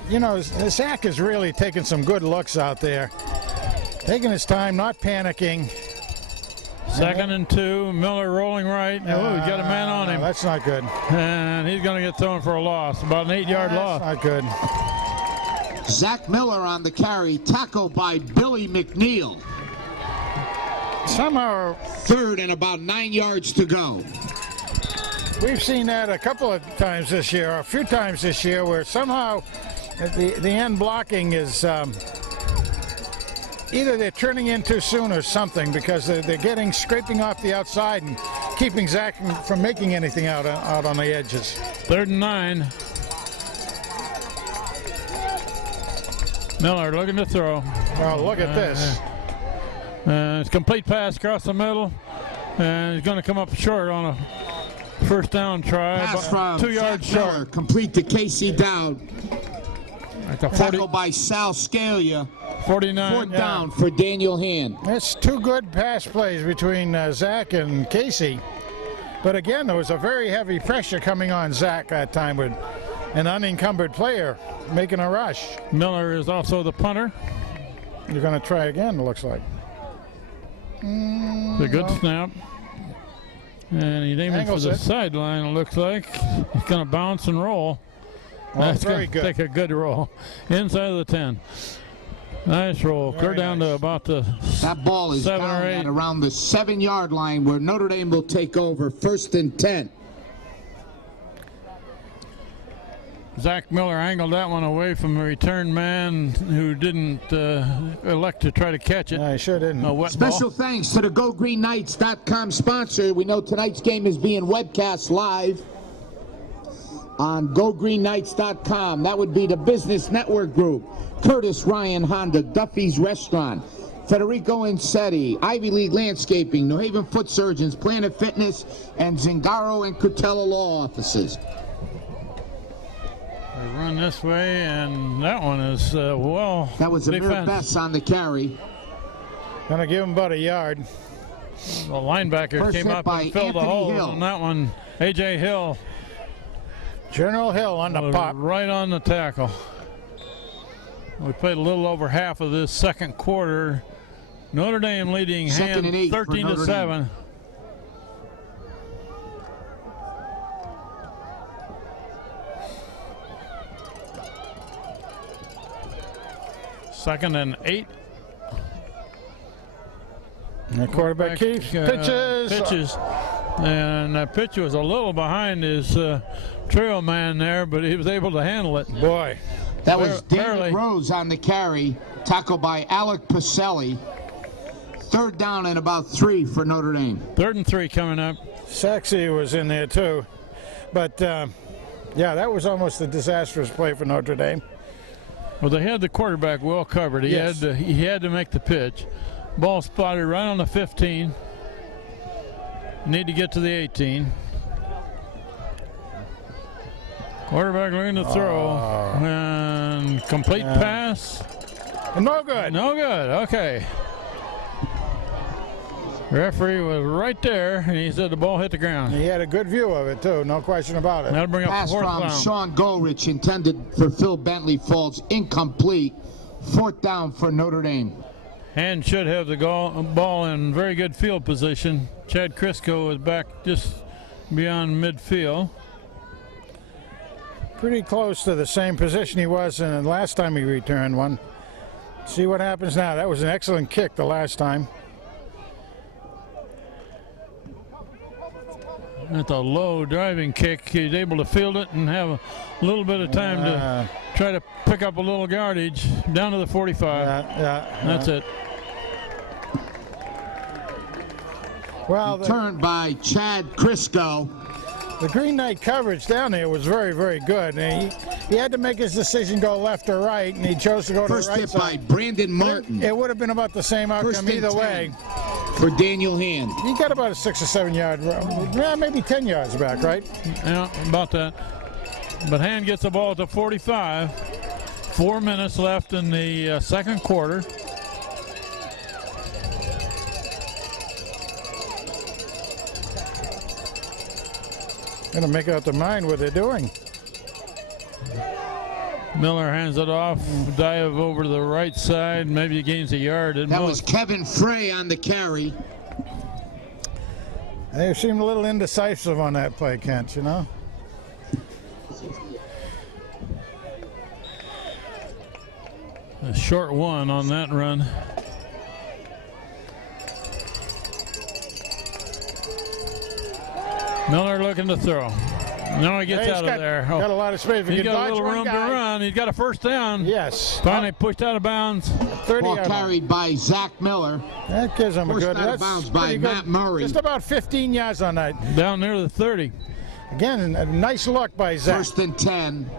You know, Zach is really taking some good looks out there. Taking his time, not panicking. 2nd and 2. Miller rolling right. Oh, he's got a man on him. That's not good. And he's going to get thrown for a loss. About an 8-yard loss. That's not good. Zach Miller on the carry, tackled by Billy McNeil. Somehow. 3rd and about 9 yards to go. We've seen that a couple of times this year, or a few times this year, where somehow the end blocking is either they're turning in too soon or something, because they're scraping off the outside and keeping Zach from making anything out on the edges. 3rd and 9. Miller looking to throw. Oh, look at this. It's complete pass across the middle, and he's going to come up short on a 1st down try. Pass from 2 yards Zach Miller, complete to Casey Dowd. Tackled by Sal Scalia. 49. 4th down for Daniel Hand. That's 2 good pass plays between Zach and Casey. But again, there was a very heavy pressure coming on Zach that time with an unencumbered player making a rush. Miller is also the punter. You're going to try again, it looks like. The good snap. And he's aiming for the sideline, it looks like. He's going to bounce and roll. That's very gonna good. Take a good roll. Inside of the 10. Nice roll. Clear down to about the That ball is 7 down or 8. at around the 7-yard line where Notre Dame will take over. 1st and 10. Zach Miller angled that one away from the return man who didn't elect to try to catch it. I sure didn't. A wet Special ball. thanks to the GoGreenKnights.com sponsor. We know tonight's game is being webcast live on GoGreenKnights.com. That would be the Business Network Group, Curtis Ryan Honda, Duffy's Restaurant, Federico Insetti, Ivy League Landscaping, New Haven Foot Surgeons, Planet Fitness, and Zingaro and Cutella Law Offices. They run this way, and that one is well. That was Amir defense. Bess on the carry. Gonna give him about a yard. The linebacker First came hit up by and filled the Anthony hole Hill. on that one. A.J. Hill General Hill on the was pop. right on the tackle. We played a little over half of this second quarter. Notre Dame leading 2nd and 8 for 13 Notre to Dame. 7. Second and 8. And the quarterback keeps pitches. And that pitch was a little behind his trail man there, but he was able to handle it. Boy, That was Barely. David Rose on the carry, tackled by Alec Pacelli. 3rd down and about 3 for Notre Dame. 3rd and 3 coming up. Sexy was in there too. But yeah, that was almost a disastrous play for Notre Dame. Well, they had the quarterback well covered. He Yes. had to make the pitch. Ball spotted right on the 15. Need to get to the 18. Quarterback looking to throw. And complete pass. No good. No good. Okay. Referee was right there, and he said the ball hit the ground. He had a good view of it too, no question about it. That'll bring up Pass 4th from down. Sean Golrich intended for Phil Bentley falls incomplete. 4th down for Notre Dame. And should have the ball in very good field position. Chad Crisco is back just beyond midfield. Pretty close to the same position he was in the last time he returned one. See what happens now. That was an excellent kick the last time. That's a low driving kick. He's able to field it and have a little bit of time to try to pick up a little yardage down to the 45. That's it. Well, Turned by Chad Crisco. the Green Knight coverage down there was very, very good. And he had to make his decision go left or right, and he chose to go to First the right hit by side. Brandon Martin. It would have been about the same First outcome and either 10 way. for Daniel Hand. He got about a 6 or 7 yard, yeah, maybe 10 yards back, right? Yeah, about that. But Hand gets the ball at the 45. 4 minutes left in the second quarter. Gonna make out their mind what they're doing. Miller hands it off, dive over to the right side, maybe he gains a yard. That was Kevin Frey on the carry. They seemed a little indecisive on that play, Kent, you know? A short one on that run. Miller looking to throw. Now he gets He's out got, of there. Got a lot of space. If he He's can got a dodge little one room to guy, run. He's got a first down. Yes. Finally pushed out of bounds. 30 Ball yard line. carried by Zach Miller. That gives him a Forced good. out of That's bounds by pretty Matt good. Murray. Just about 15 yards on that. Down near the 30. Again, a nice look by Zach. 1st and 10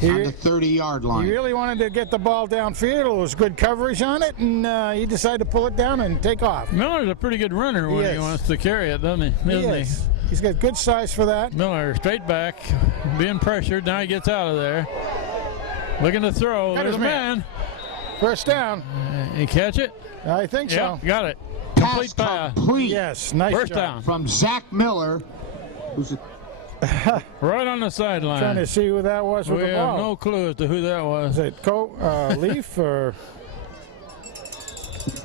He, on the 30-yard he line. really wanted to get the ball downfield. It was good coverage on it, and he decided to pull it down and take off. Miller's a pretty good runner when he is. wants to carry it, doesn't he? He Isn't is. He's got good size for that. Miller straight back, being pressured. Now he gets out of there. Looking to throw. Got There's his a man. man. First down. He catch it? I think Yeah, so. got it. Pass Complete pass. complete Yes, nice First job. down. from Zach Miller. Who's it? Right on the sideline. Trying to see who that was with We the have ball. no clue as to who that was. Is it Leaf or?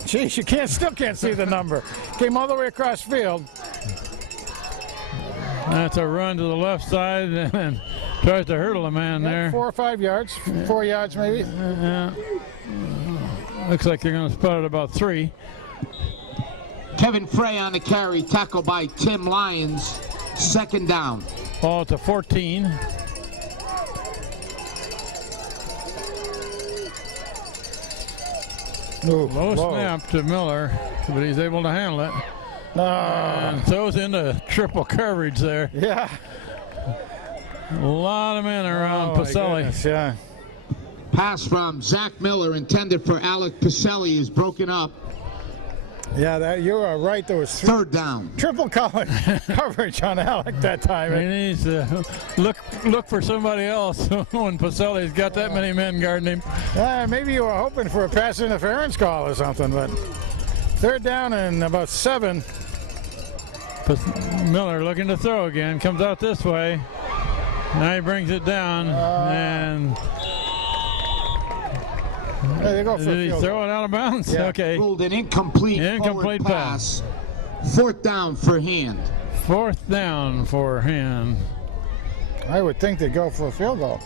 Geez, you still can't see the number. Came all the way across field. That's a run to the left side, and Tries to hurdle a man there. 4 or 5 yards, 4 yards maybe. Yeah. Looks like they're going to spot it about 3. Kevin Frey on the carry, tackled by Tim Lyons. 2nd down. Ball to 14. Low snap to Miller, but he's able to handle it. And throws into triple coverage there. Yeah. A lot of men around Pacelli. Yeah. Pass from Zach Miller intended for Alec Pacelli is broken up. Yeah, you are right. There was 3rd down. triple coverage on Alec that time. He needs to look for somebody else when Pacelli's got that many men guarding him. Maybe you were hoping for a pass interference call or something, but 3rd down and about 7. Miller looking to throw again, comes out this way. Now he brings it down, and they go for did he throw it out of bounds? Yeah. Okay. Ruled an incomplete forward pass. 4th down for Hand. 4th down for Hand. I would think they'd go for a field goal.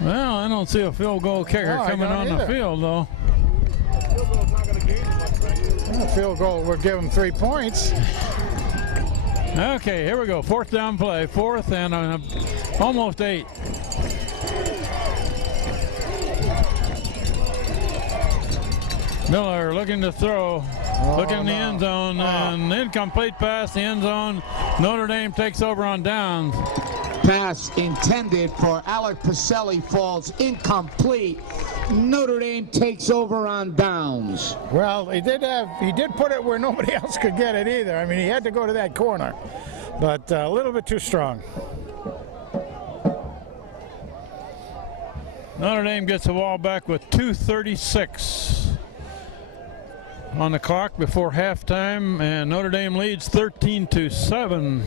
Well, I don't see a field goal kicker coming on the field, though. A field goal would give them 3 points. Okay, here we go. 4th down play. 4th and almost 8. Miller looking to throw. Looking in the end zone. And incomplete pass, the end zone. Notre Dame takes over on downs. Pass intended for Alec Pacelli falls incomplete. Notre Dame takes over on downs. Well, he did put it where nobody else could get it either. I mean, he had to go to that corner, but a little bit too strong. Notre Dame gets the ball back with 2:36 on the clock before halftime, and Notre Dame leads 13-7.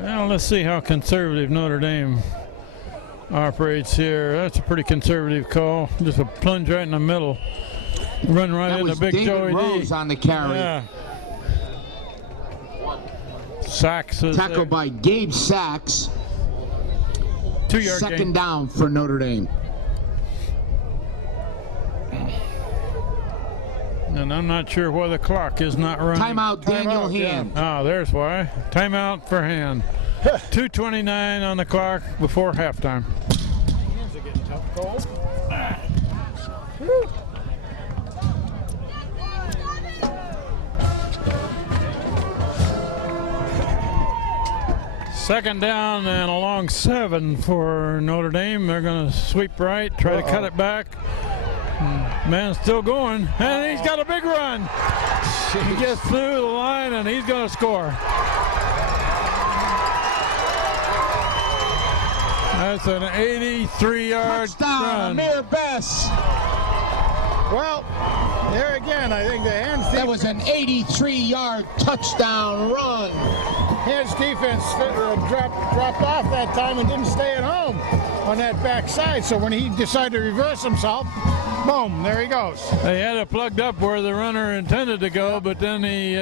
Well, let's see how conservative Notre Dame operates here. That's a pretty conservative call. Just a plunge right in the middle. Run right into Big Joey Rose D. on the carry. Yeah. Sachs is Tackled by Gabe Sachs. 2-yard gain. 2nd down for Notre Dame. And I'm not sure why the clock is not running. Timeout, Daniel Hand. Oh, there's why. Timeout for Hand. 2:29 on the clock before halftime. Hands are getting tough, Cole. Second down and a long 7 for Notre Dame. They're going to sweep right, try to cut it back. Man's still going, and he's got a big run. He gets through the line, and he's going to score. That's an 83-yard Touchdown, run. Amir Bess. Well, there again, I think the Hands defense. That was an 83-yard touchdown run. Hands defense dropped off that time and didn't stay at home on that backside. So when he decided to reverse himself, boom, there he goes. They had it plugged up where the runner intended to go, but then he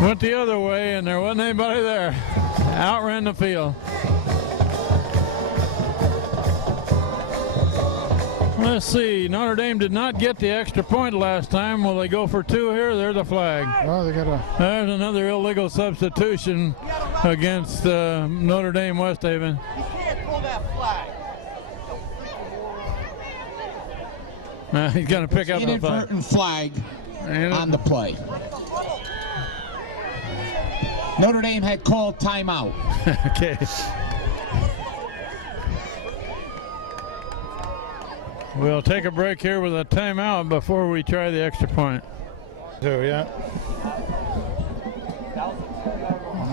went the other way, and there wasn't anybody there. Outran the field. Let's see. Notre Dame did not get the extra point last time. Will they go for 2 here? There's a flag. Well, they got a. There's another illegal substitution against Notre Dame West Haven. You can't pull that flag. He's going to pick up the flag. Inadvertent flag on the play. Notre Dame had called timeout. Okay. We'll take a break here with a timeout before we try the extra point. Yeah.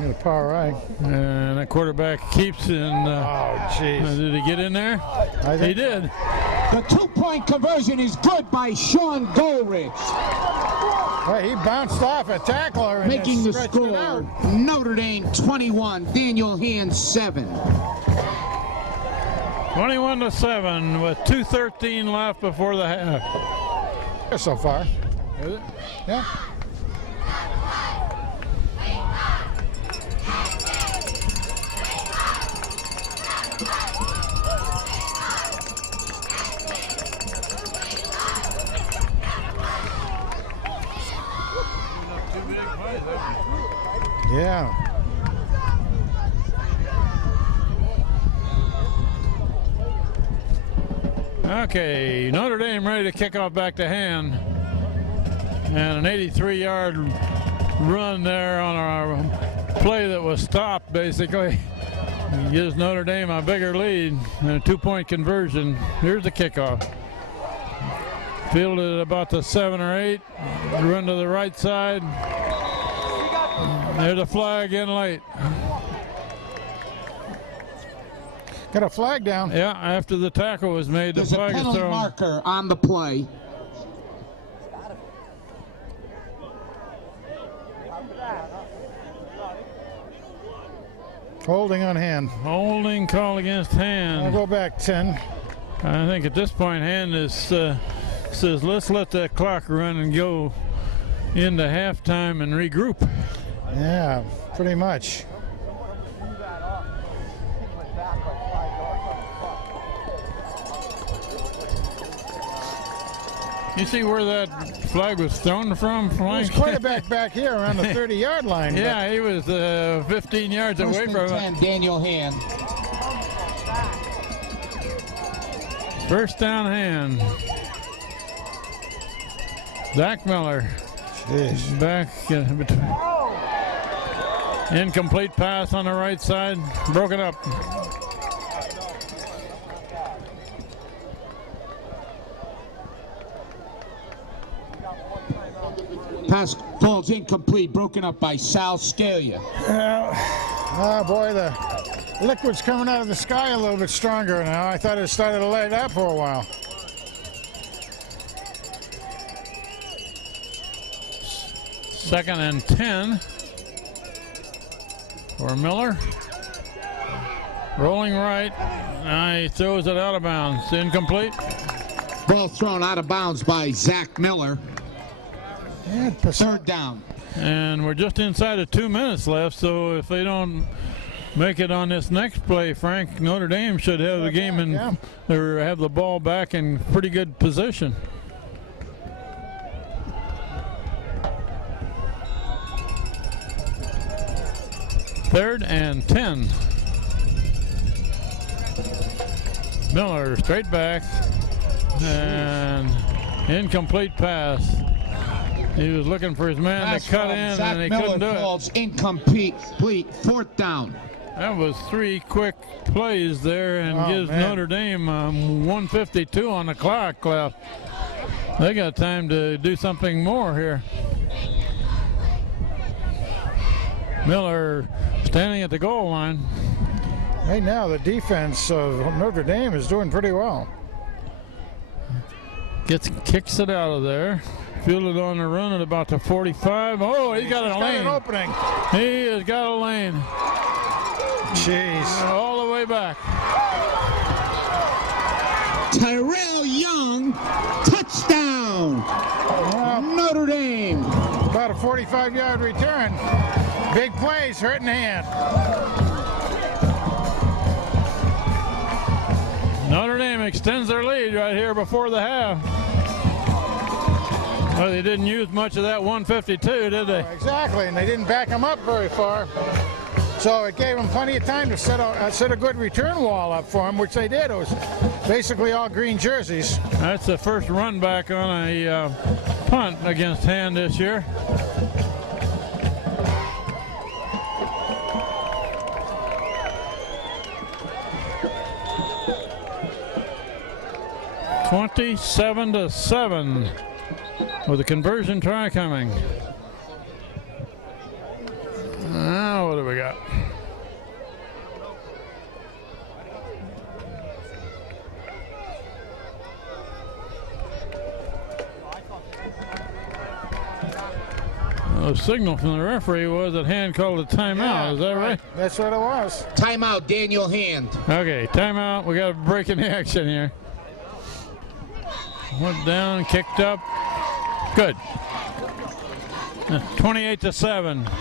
Get a power eye. And the quarterback keeps in. Oh, jeez. Did he get in there? He did. The 2-point conversion is good by Sean Goldrich. Well, he bounced off a tackler and Making the stretched it score, out. Notre Dame 21, Daniel Hand 7. 21-7 with 2:13 left before the half. So far. Is it? Yeah. Yeah. Okay, Notre Dame ready to kick off back to hand. And an 83-yard run there on our play that was stopped, basically. Gives Notre Dame a bigger lead and a 2-point conversion. Here's the kickoff. Fielded at about the 7 or 8. Run to the right side. There's a flag in late. Got a flag down. Yeah, after the tackle was made, the There's a flag is penalty thrown. marker on the play. Holding on hand. Holding call against I'll hand. go back 10. I think at this point, hand is says let's let that clock run and go into halftime and regroup. Yeah, pretty much. You see where that flag was thrown from, There's Frank? quite a back here around the 30-yard line. Yeah, he was 15 yards First away and from 10, it. Daniel Hand. First down hand. Zach Miller Jeez. back in between. Incomplete pass on the right side, broken up. Pass falls incomplete, broken up by Sal Scalia. Oh boy, the liquid's coming out of the sky a little bit stronger now. I thought it started to light up for a while. Second and 10 for Miller. Rolling right. He throws it out of bounds. Incomplete. Ball thrown out of bounds by Zach Miller. Yeah, Third down. And we're just inside of 2 minutes left, so if they don't make it on this next play, Frank, Notre Dame should have the game in, yeah. or have the ball back in pretty good position. Third and 10. Miller straight back and incomplete pass. He was looking for his man Pass to cut from in Zach and he Miller couldn't do it. falls incomplete. Fourth down. That was 3 quick plays there and Oh, gives man. Notre Dame 1:52 on the clock left. They got time to do something more here. Miller standing at the goal line. Right now, the defense of Notre Dame is doing pretty well. Kicks it out of there. Fielded on the run at about the 45. Oh, he got a He's got lane. an opening. He has got a lane Jeez. all the way back. Tyrell Young, touchdown. Notre Dame. About a 45-yard return. Big plays, hurting hand. Notre Dame extends their lead right here before the half. Well, they didn't use much of that 152, did they? Exactly, and they didn't back him up very far. So it gave them plenty of time to set a good return wall up for him, which they did. It was basically all green jerseys. That's the first run back on a punt against Hand this year. (27-7) with a conversion try coming. Now what do we got? The signal from the referee was that Hand called a timeout. Yeah, Is that right? That's what it was. Timeout, Daniel Hand. Okay, timeout. We got a break in the action here. Went down, kicked up. Good. 28-7.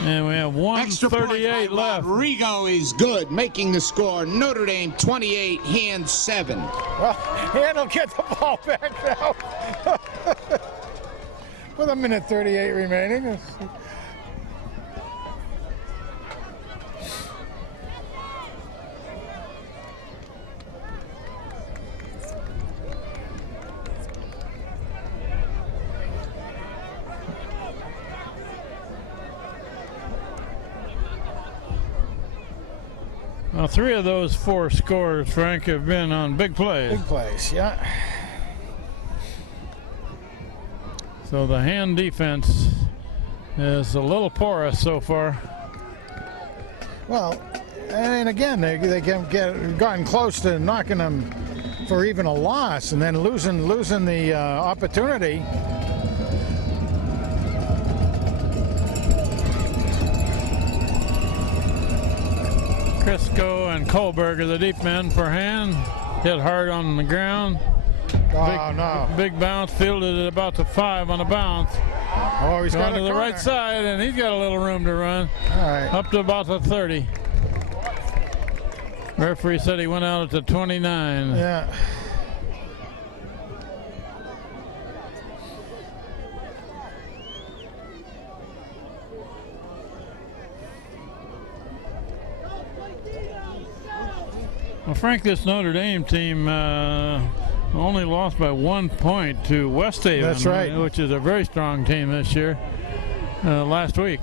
And we have Extra point 1:38 by left. Rodrigo is good, making the score. Notre Dame 28, Hand 7. Well, Hand will get the ball back now. With 1:38 remaining. Well, 3 of those 4 scores, Frank, have been on big plays. Big place, yeah. So the Hand defense is a little porous so far. Well, and again, they can gotten close to knocking them for even a loss, and then losing the opportunity. Crisco and Kohlberg are the deep men for Hand. Hit hard on the ground. Oh, no. Big bounce, fielded at about the 5 on the bounce. Oh, he's got Going to the right side, and he's got a little room to run. All right. Up to about the 30. Referee said he went out at the 29. Yeah. Well, Frank, this Notre Dame team only lost by 1 point to West Haven. That's right. Which is a very strong team this year. Last week.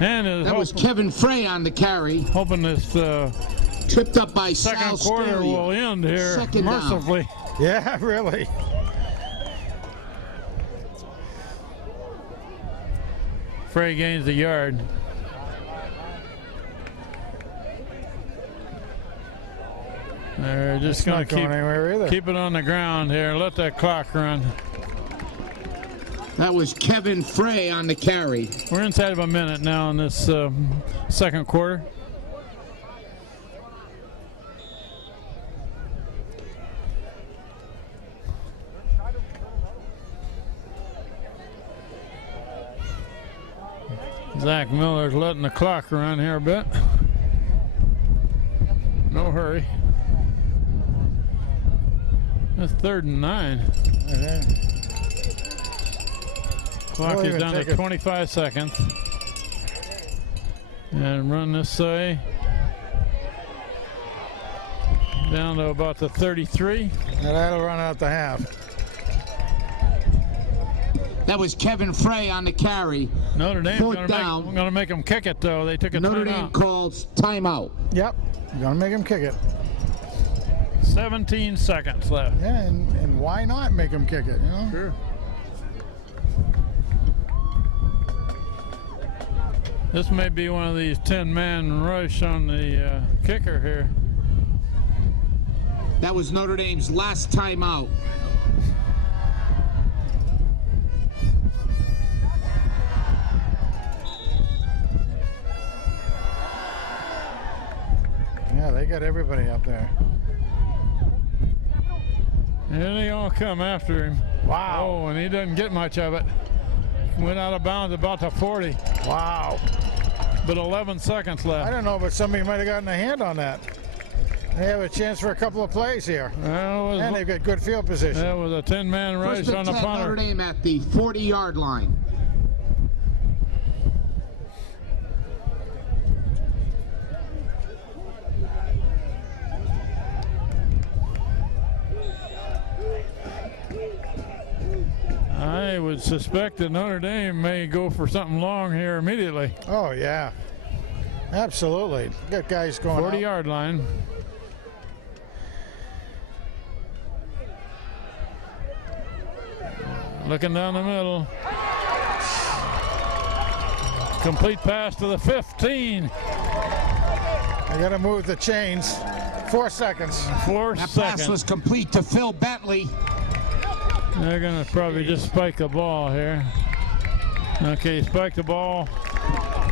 That was Kevin Frey on the carry. Hoping this Tripped up by second Sal quarter Stereo. will end here Second down. mercifully. Yeah, really. Frey gains the yard. They're just It's going not to going anywhere either. keep it on the ground here. Let that clock run. That was Kevin Frey on the carry. We're inside of a minute now in this second quarter. Zach Miller's letting the clock run here a bit. No hurry. That's 3rd and 9. Clock is down to 25 seconds. And run this way. Down to about the 33. And that'll run out the half. That was Kevin Frey on the carry. Notre Dame's Fourth down. going to make them kick it, though. They took a Notre Dame timeout. calls timeout. Yep. Gonna make him kick it. 17 seconds left. Yeah, and why not make him kick it, you know? Sure. This may be one of these 10-man rush on the kicker here. That was Notre Dame's last timeout. Yeah, they got everybody up there. And they all come after him. Wow. Oh, and he doesn't get much of it. Went out of bounds about the 40. Wow. But 11 seconds left. I don't know, but somebody might have gotten a hand on that. They have a chance for a couple of plays here. And they've got good field position. That was a 10-man rush First on and the 10, Notre punter. Dame at the 40-yard line. I would suspect that Notre Dame may go for something long here immediately. Oh, yeah. Absolutely. Got guys going 40-yard line. Looking down the middle. Complete pass to the 15. I got to move the chains. 4 seconds. 4 That seconds. pass was complete to Phil Bentley. They're going to probably just spike the ball here. Okay, spike the ball.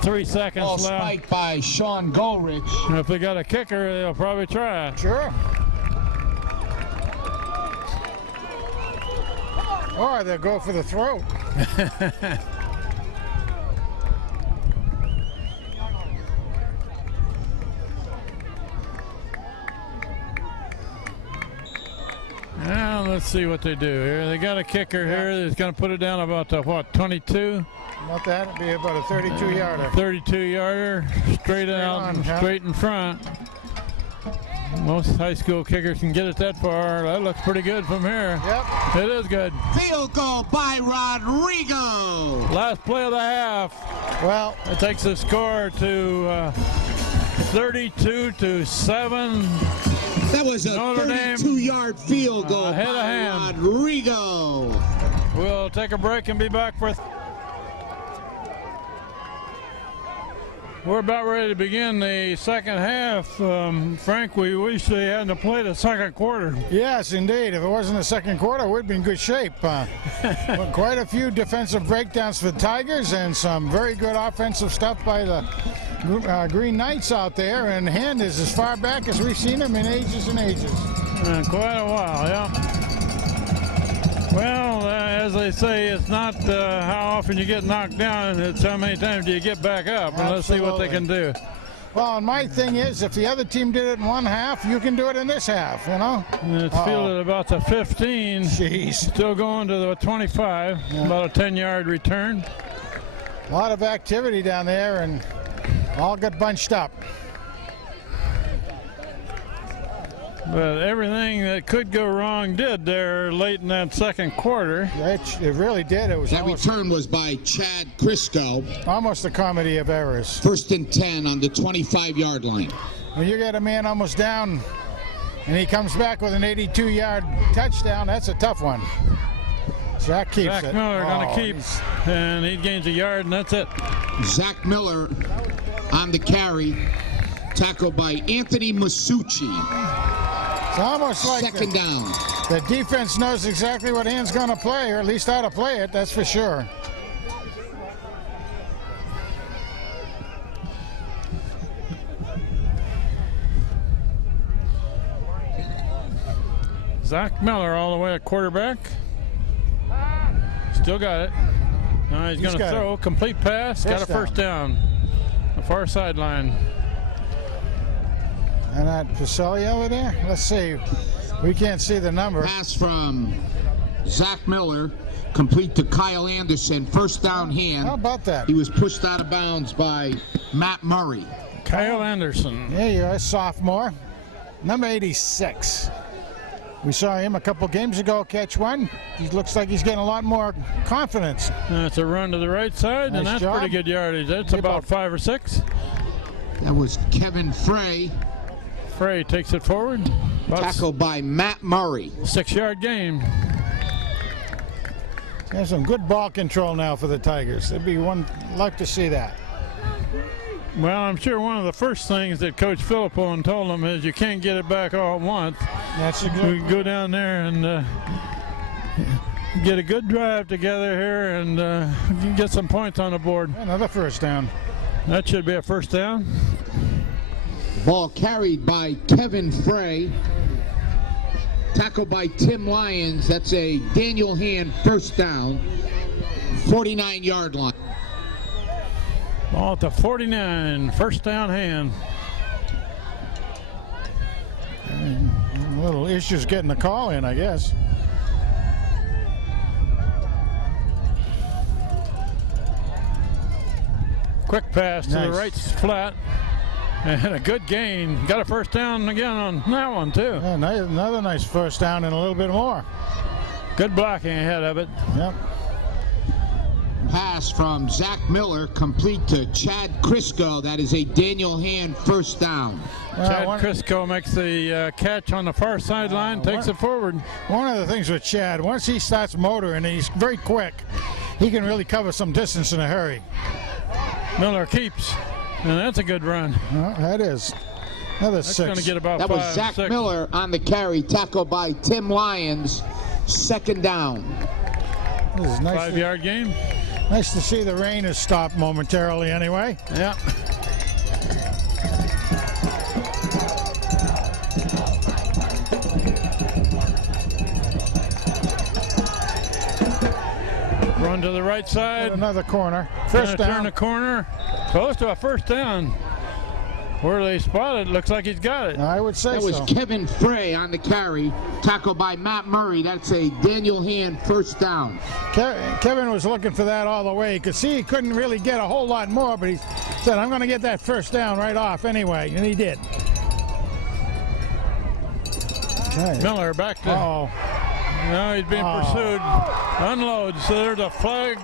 3 seconds Ball left. spiked by Sean Goldrich. And if they got a kicker, they'll probably try it. Sure. Or they'll go for the throat. Now let's see what they do here. They got a kicker here that's going to put it down about the, what, 22? About that, it'd be about a 32-yarder. 32-yarder, straight out, on, and huh? straight in front. Most high school kickers can get it that far. That looks pretty good from here. Yep. It is good. Field goal by Rodrigo. Last play of the half. Well, It takes the score to 32-7. That was a Notre Dame 32-yard field goal ahead of by hand. Rodrigo. We'll take a break and be back for. We're about ready to begin the second half. Frank, we wish they hadn't played a second quarter. yes, indeed. If it wasn't the second quarter, we'd be in good shape. But quite a few defensive breakdowns for the Tigers and some very good offensive stuff by the Green Knights out there. And Hand is as far back as we've seen him in ages and ages. Quite a while, yeah. Well, as they say, it's not how often you get knocked down, it's how many times do you get back up. And let's see what they can do. Well, and my thing is, if the other team did it in one half, you can do it in this half, you know? And it's fielded about the 15. Jeez. Still going to the 25, about a 10-yard return. A lot of activity down there, and all got bunched up. But everything that could go wrong did there late in that second quarter. It really did. It was That return was by Chad Crisco. almost a comedy of errors. 1st and 10 on the 25-yard line. When you get a man almost down and he comes back with an 82-yard touchdown, that's a tough one. Zach keeps Zach it. Miller going to keep, he's- and he gains a yard, and that's it. Zach Miller on the carry. Tackled by Anthony Masucci. It's almost like Second down. the defense knows exactly what Hand's going to play, or at least how to play it, that's for sure. Zach Miller all the way at quarterback. Still got it. Now he's going to got throw. Complete pass. Got a first down. The far sideline. And that Pacelli over there, let's see. We can't see the number. Pass from Zach Miller, complete to Kyle Anderson. First down hand. How about that? He was pushed out of bounds by Matt Murray. Kyle Anderson. There you are, sophomore. Number 86. We saw him a couple games ago catch one. He looks like he's getting a lot more confidence. That's a run to the right side, and Nice that's job. pretty good yardage. That's Keep about up. 5 or 6. That was Kevin Frey, Frey takes it forward. About tackled by Matt Murray. 6-yard gain. There's some good ball control now for the Tigers. They'd be one like to see that. Well, I'm sure one of the first things that Coach Philippone told them is you can't get it back all at once. That's We exactly. can go down there and get a good drive together here and get some points on the board. Another first down. That should be a first down. Ball carried by Kevin Frey. Tackled by Tim Lyons. That's a Daniel Hand first down. 49-yard line. Ball at the 49, first down Hand. A little issues getting the call in, I guess. Quick pass to the Nice. right flat. And a good gain. Got a first down again on that one, too. Yeah, another nice first down and a little bit more. Good blocking ahead of it. Yep. Pass from Zach Miller, complete to Chad Crisco. That is a Daniel Hand first down. Chad One Crisco makes the catch on the far sideline, takes it forward. of the things with Chad, once he starts motoring and he's very quick, he can really cover some distance in a hurry. Miller keeps, and that's a good run. Well, that is. Another That's going to 6. get about That 5, was Zach 6. Miller on the carry, tackled by Tim Lyons. Second down. This is nice. 5-yard game. Nice to see the rain has stopped momentarily anyway. Yeah. Run to the right side. Another corner. Gonna First turn down. the corner. Close to a first down. Where they spotted, looks like he's got it. I would say That was so. Kevin Frey on the carry, tackled by Matt Murray. That's a Daniel Hand first down. Kevin was looking for that all the way. You could see he couldn't really get a whole lot more, but he said, I'm going to get that first down right off anyway, and he did. Okay. Miller back to. Oh, Now he's being pursued. Unloads. So there's a flag.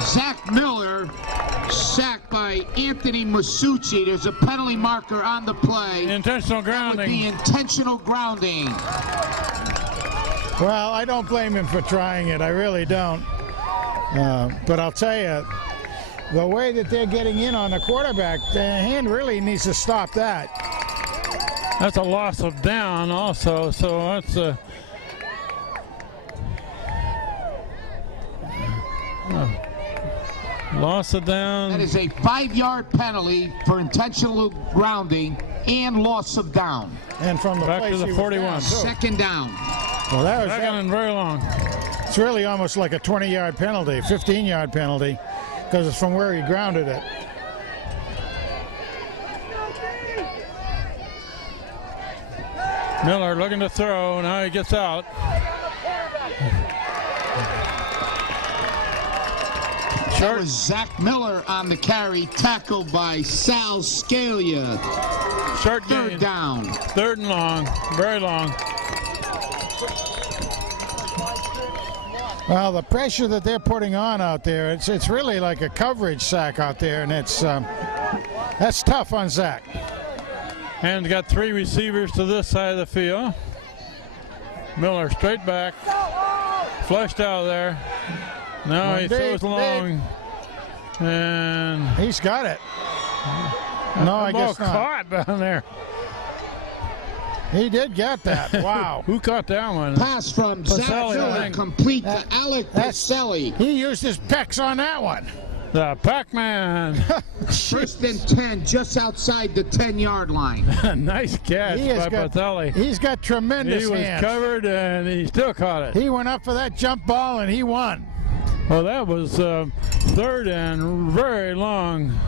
Zach Miller sacked by Anthony Masucci. There's a penalty marker on the play. Intentional That would be grounding. intentional grounding. well, I don't blame him for trying it. I really don't. But I'll tell you, the way that they're getting in on the quarterback, the hand really needs to stop that. That's a loss of down also. So that's a. Loss of down. That is a 5-yard penalty for intentional grounding and loss of down. And from the Back place to the he was 41. down, too. Second down. Well, that was Second and very long. It's really almost like a 20-yard penalty, 15-yard penalty, because it's from where he grounded it. Miller looking to throw. Now he gets out. That was Zach Miller on the carry, tackled by Sal Scalia. Short Third gain. down. Third and long. Very long. Well, the pressure that they're putting on out there, it's really like a coverage sack out there, and that's tough on Zach. And got 3 receivers to this side of the field. Miller straight back. Flushed out of there. Now he throws long. And He's got it. No, I ball guess not. caught down there. He did get that. Wow. Who caught that one? Pass from Zach Pacelli, I Miller, think. complete to Alec Pacelli. He used his pecs on that one. The Pac-Man. First and 10, just outside the 10-yard line. Nice catch He has by got- Pacelli. He's got tremendous He was hands. covered and he still caught it. He went up for that jump ball and he won. Well, that was third and very long.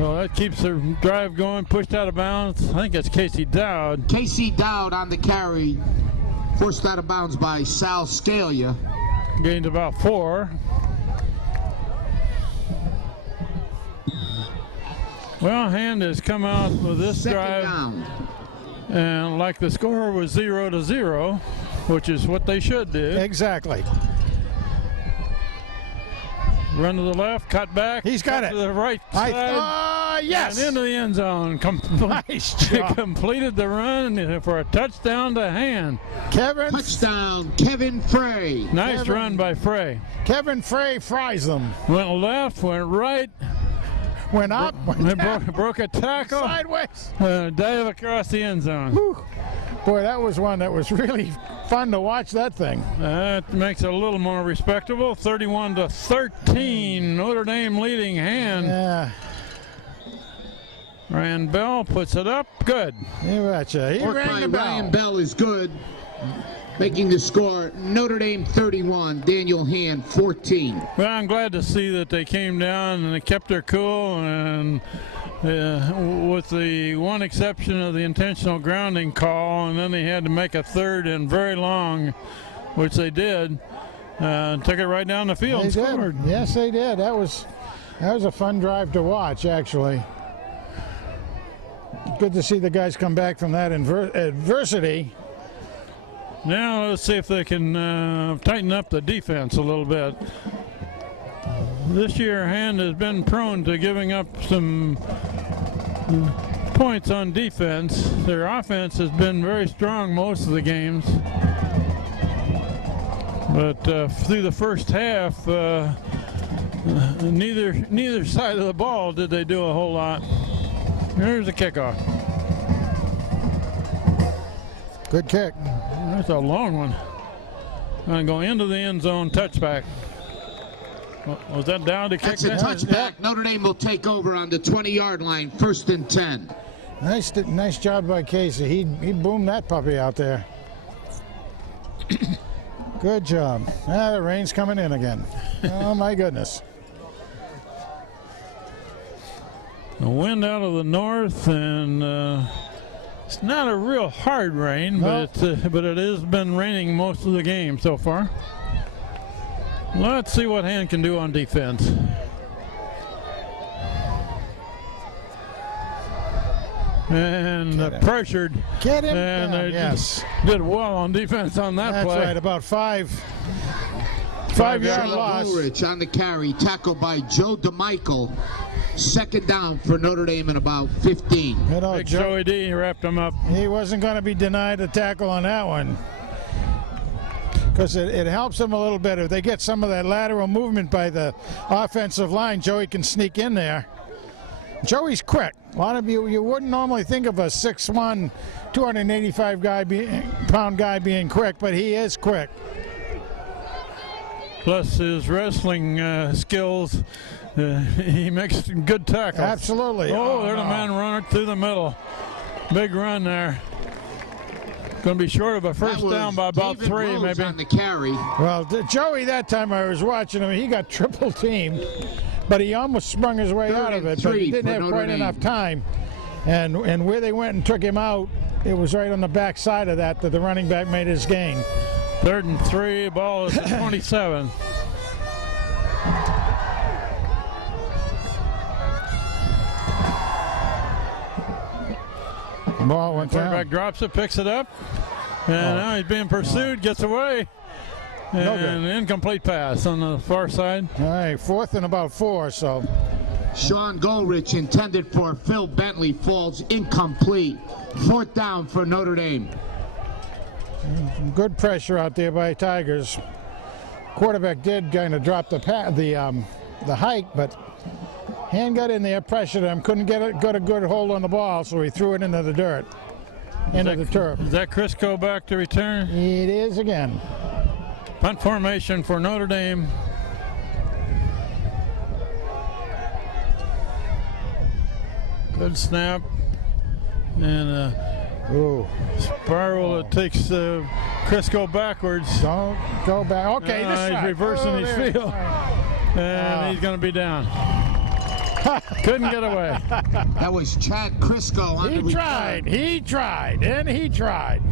Well, that keeps the drive going. Pushed out of bounds. I think that's Casey Dowd. Casey Dowd on the carry, forced out of bounds by Sal Scalia. Gained about 4. Well, Hand has come out with this Second drive, down. and like the score was 0-0, which is what they should do. Exactly. Run to the left, cut back. He's got cut it. to the right side. Yes. And into the end zone. Nice job. Completed the run for a touchdown to Hand. Touchdown, Kevin Frey. Nice Kevin- run by Frey. Kevin Frey fries them. Went left, went right, Went up, went down, broke a tackle, sideways. dive across the end zone. Whew. Boy, that was one that was really fun to watch, that thing. That makes it a little more respectable. 31-13, Notre Dame leading Hand. Yeah, Ryan Bell puts it up. Good. you betcha. He Work rang by the bell. Ryan Bell is good, making the score Notre Dame 31, Daniel Hand 14. Well, I'm glad to see that they came down and they kept their cool, and with the one exception of the intentional grounding call, and then they had to make a third and very long, which they did. Took it right down the field They and did. scored. Yes, they did. That was a fun drive to watch, actually. Good to see the guys come back from that adversity. Now let's see if they can tighten up the defense a little bit. This year, Hand has been prone to giving up some points on defense. Their offense has been very strong most of the games. But through the first half, neither side of the ball did they do a whole lot. Here's the kickoff. Good kick. That's a long one. Going to go into the end zone, touchback. Was that down to kick? That's a touchback. Notre Dame will take over on the 20-yard line, 1st and 10. Nice job by Casey. He boomed that puppy out there. Good job. The rain's coming in again. Oh my goodness. The wind out of the north, and it's not a real hard rain, Nope. but it has been raining most of the game so far. Let's see what Hand can do on defense. And pressured. Get him And down, they yes. did well on defense on that That's play. right, about 5 yard Sean loss. Ulrich on the carry, tackled by Joe DeMichael. 2nd down for Notre Dame in about 15. You know, Big Joey D wrapped him up. he wasn't going to be denied a tackle on that one. Because it helps them a little bit. If they get some of that lateral movement by the offensive line, Joey can sneak in there. Joey's quick. A lot of you wouldn't normally think of a 6'1", 285-pound guy being quick, but he is quick. Plus his wrestling skills, he makes good tackles. Absolutely. Oh, there's a man running through the middle. Big run there. Going to be short of a first down by about David 3, Rose maybe. on the carry. Well, Joey, that time I was watching him, he got triple teamed, but he almost sprung his way out of it, but he didn't have quite enough time. And where they went and took him out, it was right on the back side of that the running back made his gain. 3rd and 3, ball is at 27. Ball went Quarterback down. drops it, picks it up, and now he's being pursued, gets away, and incomplete pass on the far side. All right, 4th and about 4, so. Sean Goldrich intended for Phil Bentley falls incomplete. 4th down for Notre Dame. Good pressure out there by Tigers. Quarterback did kind of drop the hike, but Hand got in there, pressured him, couldn't got a good hold on the ball, so he threw it into the dirt, into the turf. Is that Crisco back to return? It is again. Punt formation for Notre Dame. Good snap. And Ooh, spiral that takes Crisco backwards. don't go back. Okay, this He's side. reversing his there. field. And he's going to be down. Couldn't get away. That was Chad Crisco on the He tried, and he tried.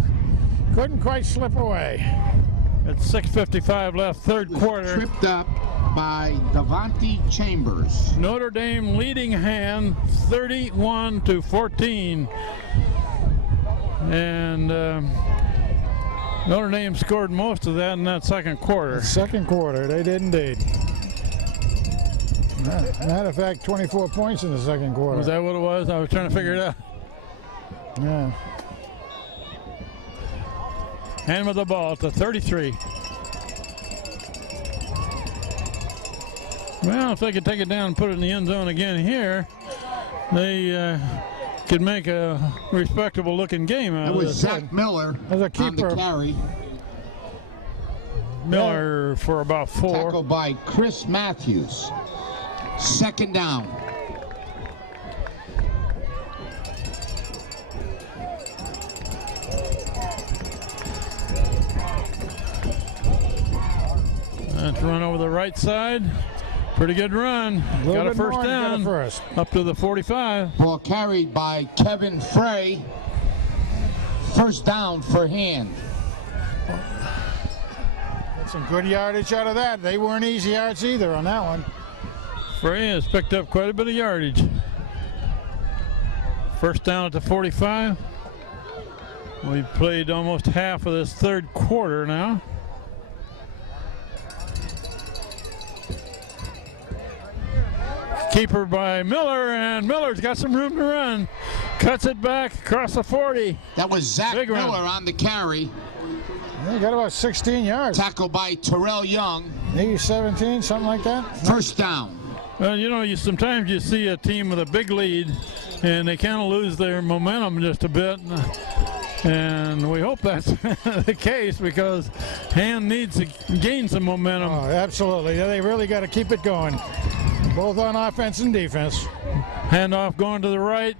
Couldn't quite slip away. It's 6:55 left, 3rd quarter. Tripped up by Devontae Chambers. Notre Dame leading Hand 31-14. And Notre Dame scored most of that in that 2nd quarter. 2nd quarter, they did indeed. Matter of fact, 24 points in the 2nd quarter. Was that what it was? I was trying to figure it out. Yeah. Hand with the ball to 33. Well, if they could take it down and put it in the end zone again here, they could make a respectable looking game out That of was this. Zach Miller As a on keeper. the carry. Miller for about 4. Tackled by Chris Matthews. 2nd down. That's run over the right side. Pretty good run. Got a first down. Up to the 45. Ball carried by Kevin Frey. 1st down for Hand. Got some good yardage out of that. They weren't easy yards either on that one. Frey has picked up quite a bit of yardage. 1st down at the 45. We've played almost half of this 3rd quarter now. Keeper by Miller, and Miller's got some room to run. Cuts it back across the 40. That was Zach Big Miller run. on the carry. They got about 16 yards. Tackled by Terrell Young. Maybe 17, something like that. 1st down. Well, you know, sometimes you see a team with a big lead, and they kind of lose their momentum just a bit. And we hope that's the case because Hand needs to gain some momentum. Oh, absolutely. They really got to keep it going, both on offense and defense. Handoff going to the right.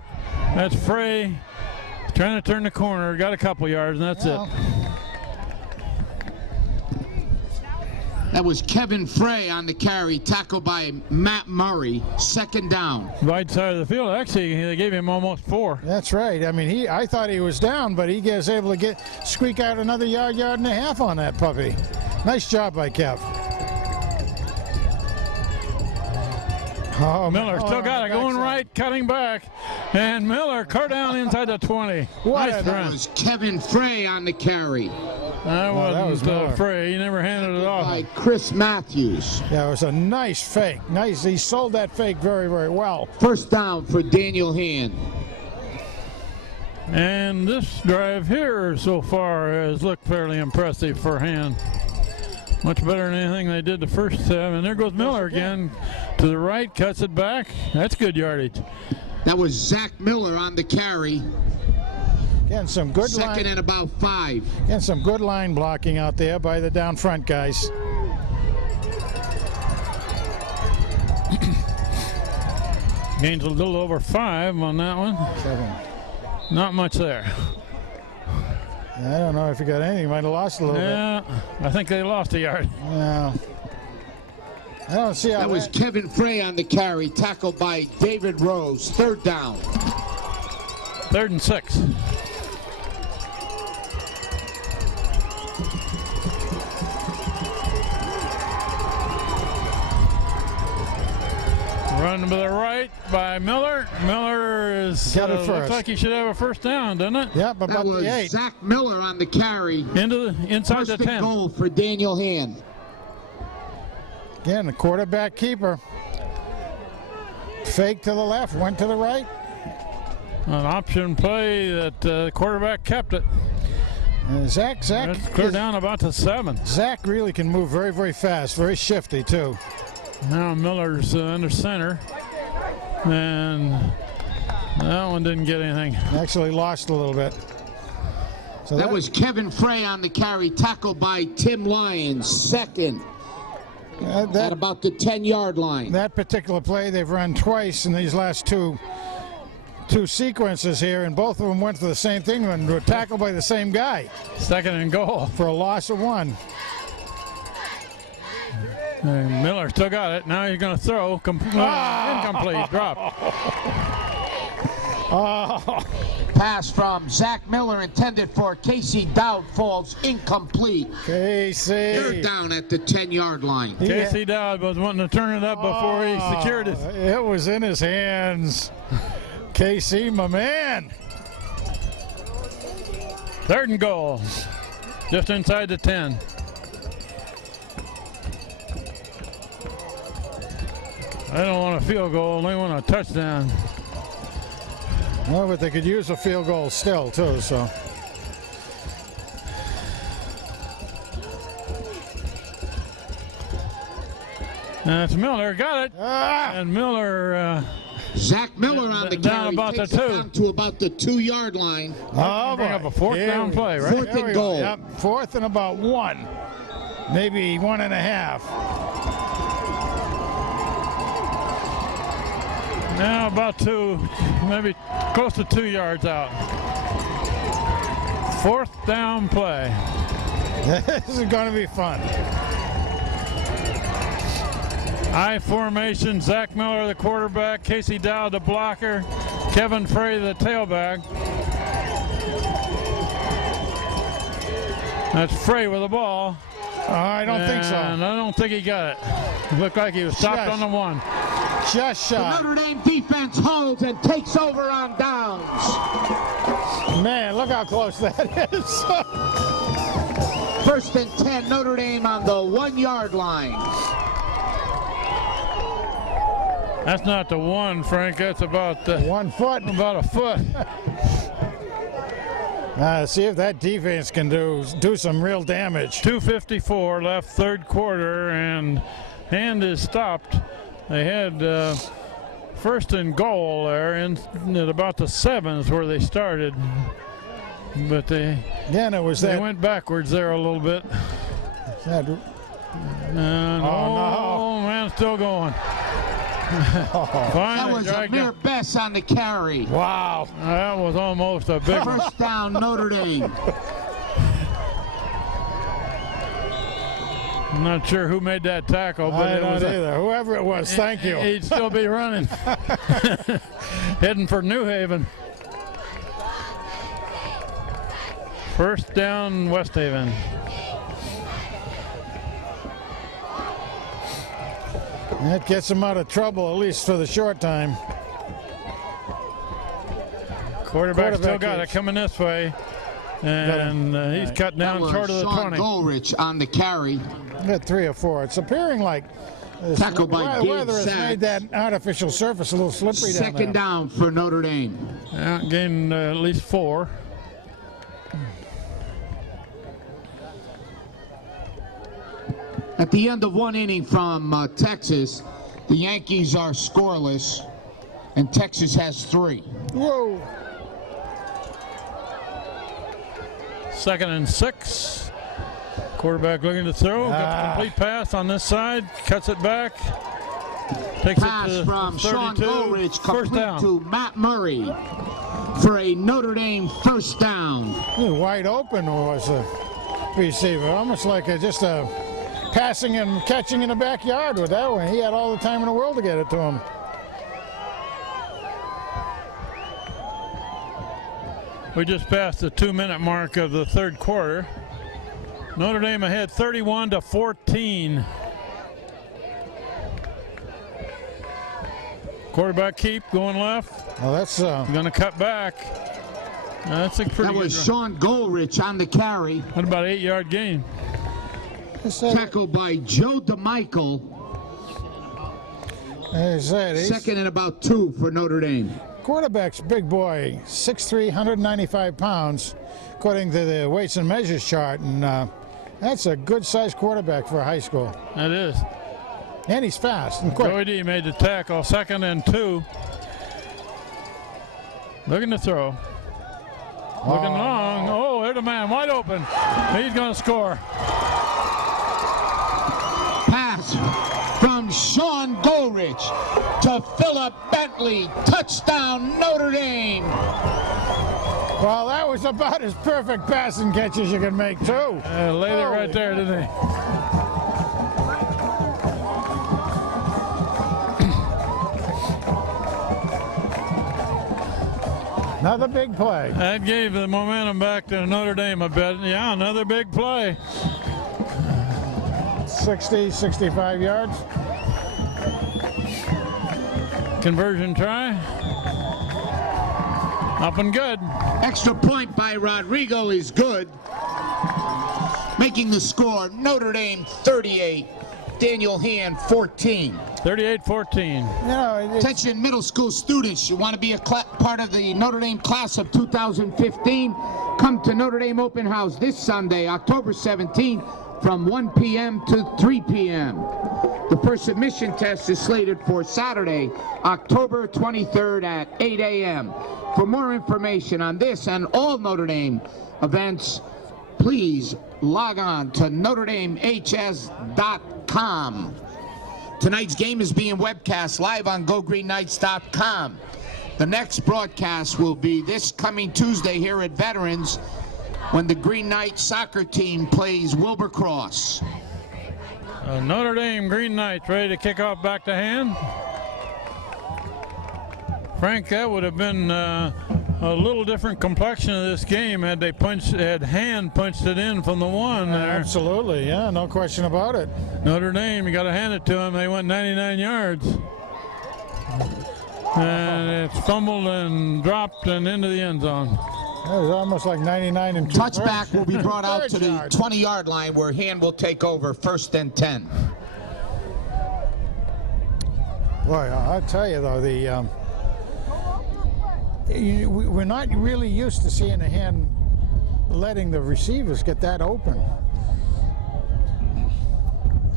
That's Frey trying to turn the corner. Got a couple yards, and that's it. That was Kevin Frey on the carry, tackled by Matt Murray, second down. Right side of the field. Actually, they gave him almost 4. That's right. I mean, I thought he was down, but he was able to squeak out another yard and a half on that puppy. Nice job by Kev. Oh, Miller still got it, going right, cutting back, and Miller cut down inside the 20. Nice That was Kevin Frey on the carry. That wasn't Frey. He never handed it off. By Chris Matthews. Yeah, it was a nice fake. Nice. He sold that fake very, very well. First down for Daniel Hand. And this drive here so far has looked fairly impressive for Hand. Much better than anything they did the first 7. And there goes Miller again to the right, cuts it back. That's good yardage. That was Zach Miller on the carry. Getting some good Second and about 5. Getting some good line blocking out there by the down front guys. Gains a little over 5 on that one. 7. Not much there. I don't know if you got anything. Might have lost a little bit. Yeah, I think they lost a yard. Yeah. I don't see how that was Kevin Frey on the carry, tackled by David Rose. Third down. 3rd and 6. Run to the right by Miller. Miller is got it first. Looks like he should have a first down, doesn't it? Yep, about that was the 8. Zach Miller on the carry. Inside First the 10. and goal for Daniel Hand. Again, the quarterback keeper. Fake to the left, went to the right. An option play that the quarterback kept it. And Zach That's clear down about to 7. Zach really can move very, very fast, very shifty too. Now Miller's under center, and that one didn't get anything. Actually lost a little bit. So that was Kevin Frey on the carry, tackled by Tim Lyons, second. At about the 10-yard line. That particular play they've run twice in these last two sequences here, and both of them went for the same thing and were tackled by the same guy. Second and goal. For a loss of 1. And Miller still got it. Now he's going to throw. Incomplete. Drop. Pass from Zach Miller intended for Casey Dowd falls incomplete. Casey. They're down at the 10-yard line. Casey Dowd was wanting to turn it up before he secured it. It was in his hands. Casey, my man. 3rd and goal. Just inside the 10. I don't want a field goal. They want a touchdown. Well, but they could use a field goal still, too, so. That's Miller. Got it. And Miller. Zach Miller on the down carry. about the 2. Down to about the 2-yard line. Oh, bring up a 4th down play, right? 4th and goal. Yep, 4th and about 1. Maybe 1.5. Now about 2, maybe close to 2 yards out. 4th down play. This is going to be fun. I formation, Zach Miller the quarterback, Casey Dowd the blocker, Kevin Frey the tailback. That's Frey with the ball. I don't think so. And I don't think he got it. It looked like he was stopped on the 1. Just The shot. Notre Dame defense holds and takes over on downs. Man, look how close that is. 1st and 10, Notre Dame on the 1-yard line. That's not the 1, Frank. That's about 1 foot. About a foot. See if that defense can do some real damage. 2:54 left, 3rd quarter, and Hand is stopped. They had 1st and goal there, and at about the 7th where they started. but they went backwards there a little bit. Oh, Oh, man, still going. That Finally was a dragged mere up. best on the carry. wow. That was almost a big one. First down, Notre Dame. I'm not sure who made that tackle, but I it was don't either. Whoever it was, thank you. He'd still be running. Heading for New Haven. First down, West Haven. That gets them out of trouble, at least for the short time. Quarterback still got keeps. it coming this way. And he's cut That down was short of the Sean 20. Goldrich on the carry. Got 3 or 4. It's appearing like this Tackled by Gabe weather has Sachs. made that artificial surface a little slippery down Second there. down for Notre Dame. Yeah, gained at least 4. At the end of one inning from Texas, the Yankees are scoreless, and Texas has 3. Whoa. 2nd and 6. Quarterback looking to throw. Got the complete pass on this side. Cuts it back. Takes Pass it to from 32. Sean Goldrich First complete down. to Matt Murray for a Notre Dame first down. Wide open was the receiver. Almost like just a passing and catching in the backyard with that one. He had all the time in the world to get it to him. We just passed the 2-minute mark of the third quarter. Notre Dame ahead 31-14. Quarterback keep going left. Well, that's Going to cut back. That's a pretty That good was run. Sean Goldrich on the carry. What about 8-yard gain? Tackled by Joe DeMichael. Second and about 2 for Notre Dame. Quarterback's big boy, 6'3", 195 pounds, according to the weights and measures chart, and that's a good-sized quarterback for a high school. That is. And he's fast and quick. Joey D made the tackle. 2nd and 2. Looking to throw. Looking long. Oh, there's a man wide open. He's going to score. Pass from Sean Goldrich to Philip Bentley. Touchdown, Notre Dame. Well, that was about as perfect passing catch as you can make, too. Laid it right there, didn't he? Another big play. That gave the momentum back to Notre Dame a bit. Yeah, another big play. 60, 65 yards. Conversion try. Up and good. Extra point by Rodrigo is good. Making the score Notre Dame 38, Daniel Hand 14. 38-14. You know, Attention middle school students, you want to be a part of the Notre Dame class of 2015? Come to Notre Dame Open House this Sunday, October 17th from 1 p.m. to 3 p.m. The first admission test is slated for Saturday, October 23rd at 8 a.m. For more information on this and all Notre Dame events, please log on to NotreDameHS.com. Tonight's game is being webcast live on GoGreenKnights.com. The next broadcast will be this coming Tuesday here at Veterans when the Green Knights soccer team plays Wilbercross. Notre Dame Green Knights ready to kick off back to Hand. Frank, that would have been a little different complexion of this game had Hand punched it in from the 1 there. absolutely, yeah, no question about it. Notre Dame, you got to hand it to them. They went 99 yards. And it's fumbled and dropped and into the end zone. It was almost like 99 and 2 Touchback will be brought out to the 20-yard line where Hand will take over 1st and 10. Boy, I'll tell you though, we're not really used to seeing a Hand letting the receivers get that open.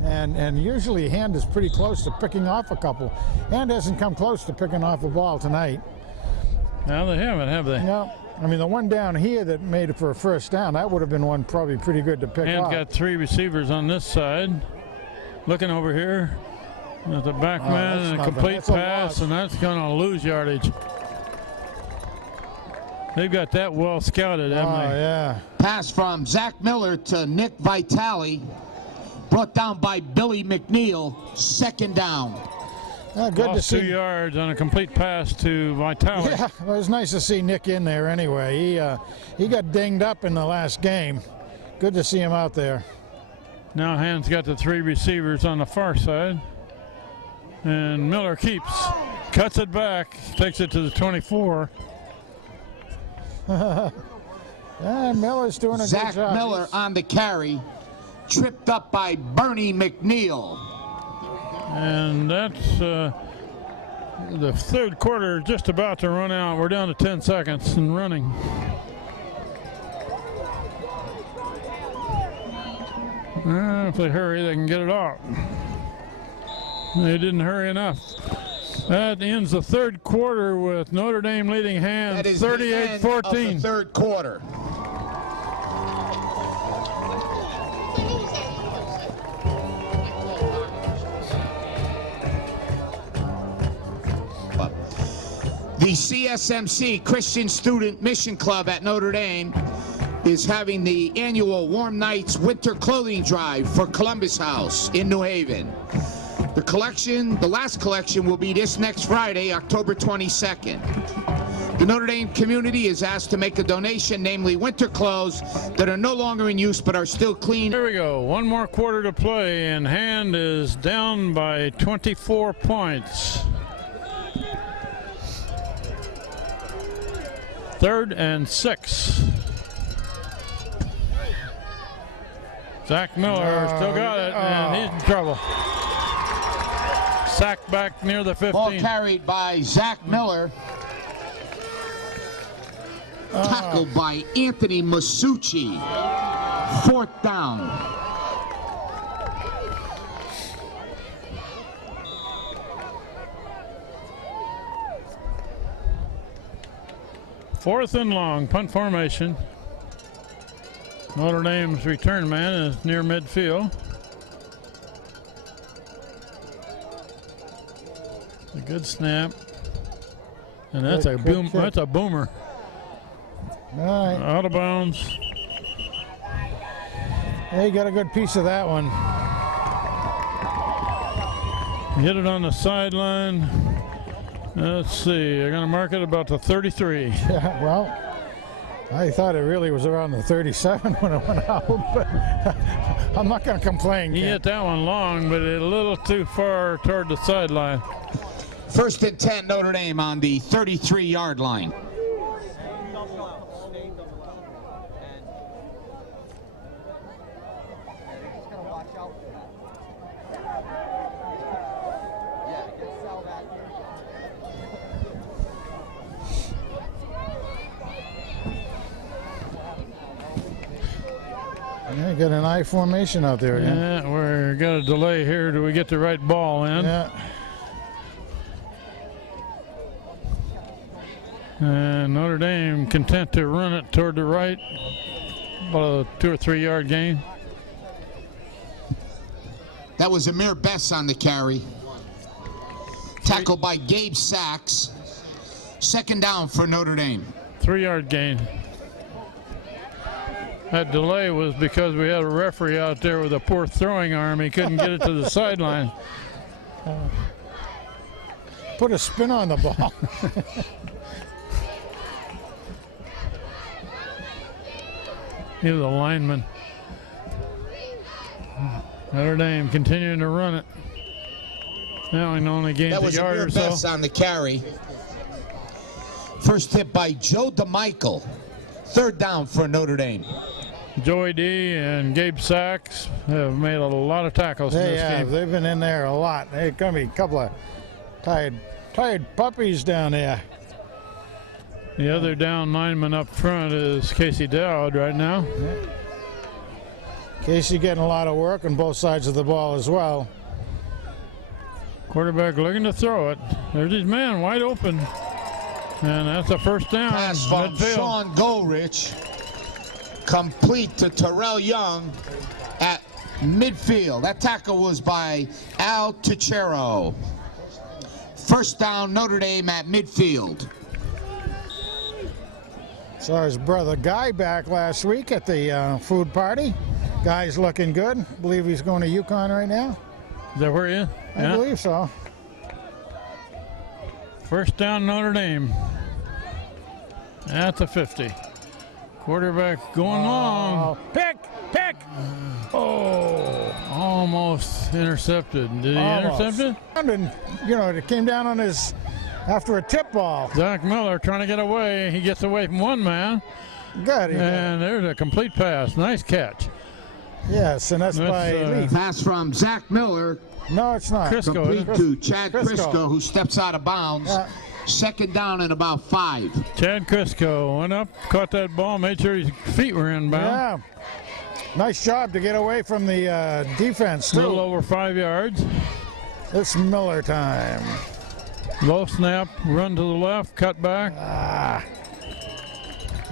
And usually Hand is pretty close to picking off a couple. Hand hasn't come close to picking off a ball tonight. Now they haven't, have they? No. I mean, the one down here that made it for a first down, that would have been one probably pretty good to pick And up. got 3 receivers on this side. Looking over here at the back man and a nothing. complete That's a pass, loss. and that's going to lose yardage. They've got that well scouted, haven't Oh, they? yeah. Pass from Zach Miller to Nick Vitale. Brought down by Billy McNeil. Second down. Good to Lost 2 see. yards on a complete pass to Vitale. Yeah, it was nice to see Nick in there anyway. He got dinged up in the last game. Good to see him out there. Now Hand's got the 3 receivers on the far side. And Miller cuts it back, takes it to the 24. Miller's doing a Zach good job. Miller on the carry. Tripped up by Bernie McNeil. And that's the third quarter just about to run out. We're down to 10 seconds and running. If they hurry, they can get it off. They didn't hurry enough. That ends the third quarter with Notre Dame leading Hand That is the end of 38-14. the third quarter. The CSMC, Christian Student Mission Club at Notre Dame, is having the annual Warm Nights Winter Clothing Drive for Columbus House in New Haven. The last collection will be this next Friday, October 22nd. The Notre Dame community is asked to make a donation, namely winter clothes that are no longer in use but are still clean. Here we go. One more quarter to play, and Hand is down by 24 points. 3rd and 6. Zach Miller still got it, and he's in trouble. Sacked back near the 15. Ball carried by Zach Miller. Tackled by Anthony Masucci. 4th down. Fourth and long, punt formation. Notre Dame's return man is near midfield. A good snap. And that's a boom. That's a boomer. All right. Out of bounds. They got a good piece of that one. Hit it on the sideline. Let's see. They're going to mark it about the 33. Yeah, well, I thought it really was around the 37 when it went out, but I'm not going to complain. He hit that one long, but a little too far toward the sideline. 1st and 10, Notre Dame on the 33-yard line. Yeah, got an I formation out there again. Yeah, we're got a delay here. Do we get the right ball in? Yeah. And Notre Dame content to run it toward the right. About a 2 or 3 yard gain. That was Amir Bess on the carry. Tackled by Gabe Sachs. 2nd down for Notre Dame. 3 yard gain. That delay was because we had a referee out there with a poor throwing arm. He couldn't get it to the sideline. Put a spin on the ball. He was a lineman. Notre Dame continuing to run it. Now he only gains That a was yard Amir or so. Bess on the carry. First hit by Joe DeMichael. 3rd down for Notre Dame. Joey D and Gabe Sachs have made a lot of tackles in They this have. game. They've been in there a lot. There's going to be a couple of tired puppies down there. The other down lineman up front is Casey Dowd right now. Casey getting a lot of work on both sides of the ball as well. Quarterback looking to throw it. There's his man wide open. And that's a first down. Pass from Midfield. Sean Goldrich. Complete to Terrell Young at midfield. That tackle was by Al Tichero. First down, Notre Dame at midfield. Saw his brother Guy back last week at the food party. Guy's looking good. Believe he's going to UConn right now. Is that where he is? I believe so. First down, Notre Dame. At the 50. Quarterback going long. Pick! Oh! Almost intercepted. Did he intercept it? And, you know, it came down on his, after a tip ball. Zach Miller trying to get away. He gets away from one man. Good. And there's a complete pass. Nice catch. Yes, and that's by Lee. Pass from Zach Miller. No, it's not. Crisco. Complete to Chad Crisco. Crisco, who steps out of bounds. Yeah. Second down and about 5. Chad Crisco went up, caught that ball, made sure his feet were inbound. Yeah. Nice job to get away from the defense, A little too. over 5 yards. It's Miller time. Low snap, run to the left, cut back.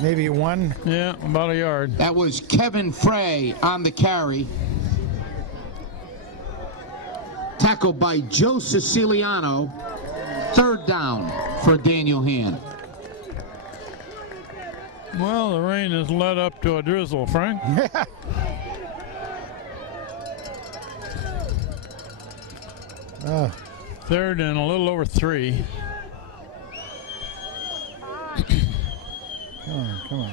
Maybe one. Yeah, about a yard. That was Kevin Frey on the carry. Tackled by Joe Siciliano. Third down for Daniel Hand. Well, the rain has led up to a drizzle, Frank. Third and a little over 3. Come on.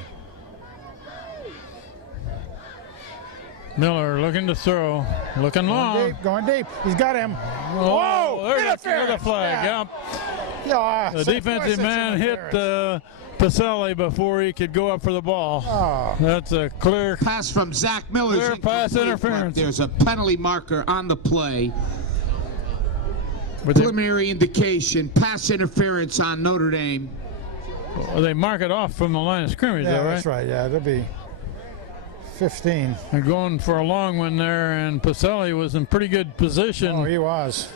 Miller looking to throw, looking long. Going deep. He's got him. Whoa, there's interference. the flag. Yeah. Yep. Yeah, The defensive man hit Pacelli before he could go up for the ball. Oh. That's a clear. Pass from Zach Miller. Clear pass interference. There's a penalty marker on the play. But they, Preliminary indication, pass interference on Notre Dame. they mark it off from the line of scrimmage, Yeah, though, right? that's right. Yeah, that'll be 15. They're going for a long one there, and Pacelli was in pretty good position. Oh, he was.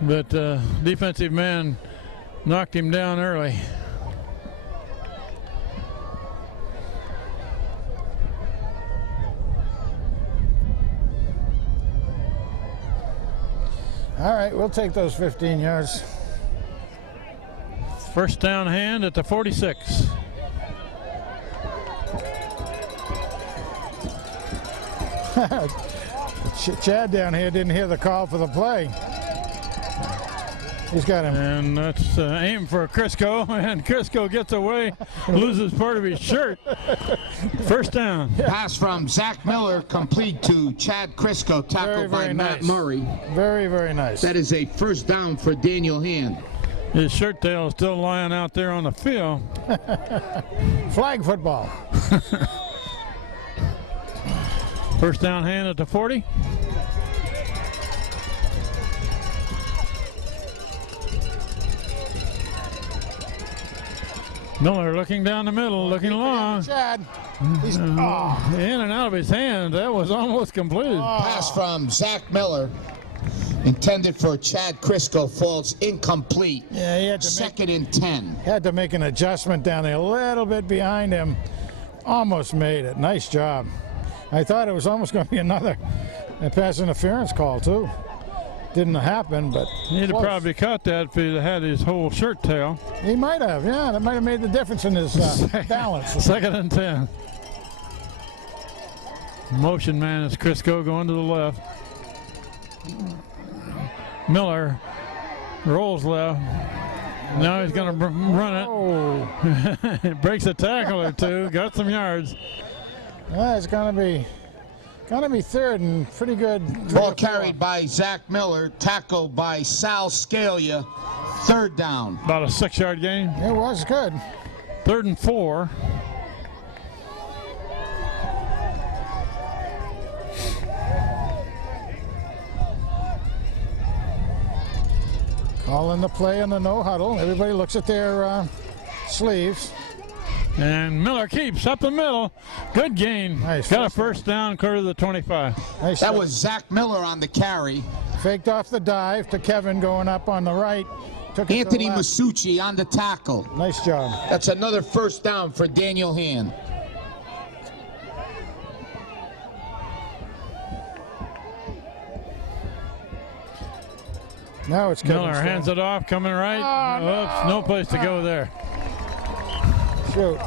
But defensive man knocked him down early. All right, we'll take those 15 yards. First down Hand at the 46. Chad down here didn't hear the call for the play. He's got him. And that's aim for Crisco, and Crisco gets away, loses part of his shirt. First down. Pass from Zach Miller, complete to Chad Crisco, tackled by very Matt nice. Murray. Very, very nice. That is a first down for Daniel Hand. His shirt tail is still lying out there on the field. Flag football. First down Hand at the 40. Miller looking down the middle, looking long. Chad. He's In and out of his hand. That was almost completed. Pass from Zach Miller, intended for Chad Crisco, falls incomplete. Yeah, he had to Second and 10. had to make an adjustment down there, a little bit behind him. Almost made it. Nice job. I thought it was almost going to be another pass interference call too. Didn't happen, but He'd have close. probably caught that if he'd had his whole shirt tail. He might have. Yeah, that might have made the difference in his balance. Second and 10. Motion man is Crisco going to the left. Miller rolls left. Now he's going to run it. Oh, Breaks a tackle or two. Got some yards. yeah, it's going to be third and pretty good. Ball carried by Zach Miller, tackled by Sal Scalia. Third down. About a 6-yard gain. It was good. 3rd and 4. Calling the play on the no huddle. Everybody looks at their sleeves. And Miller keeps up the middle. Good gain. Nice. Got a first down, clear to the 25. Nice. That was Zach Miller on the carry. Faked off the dive to Kevin going up on the right. Took it to Anthony the left. Masucci on the tackle. Nice job. That's another first down for Daniel Hand. Now it's Kevin Miller hands it off, coming right. Oh, Oops, no place to go there. Shoot.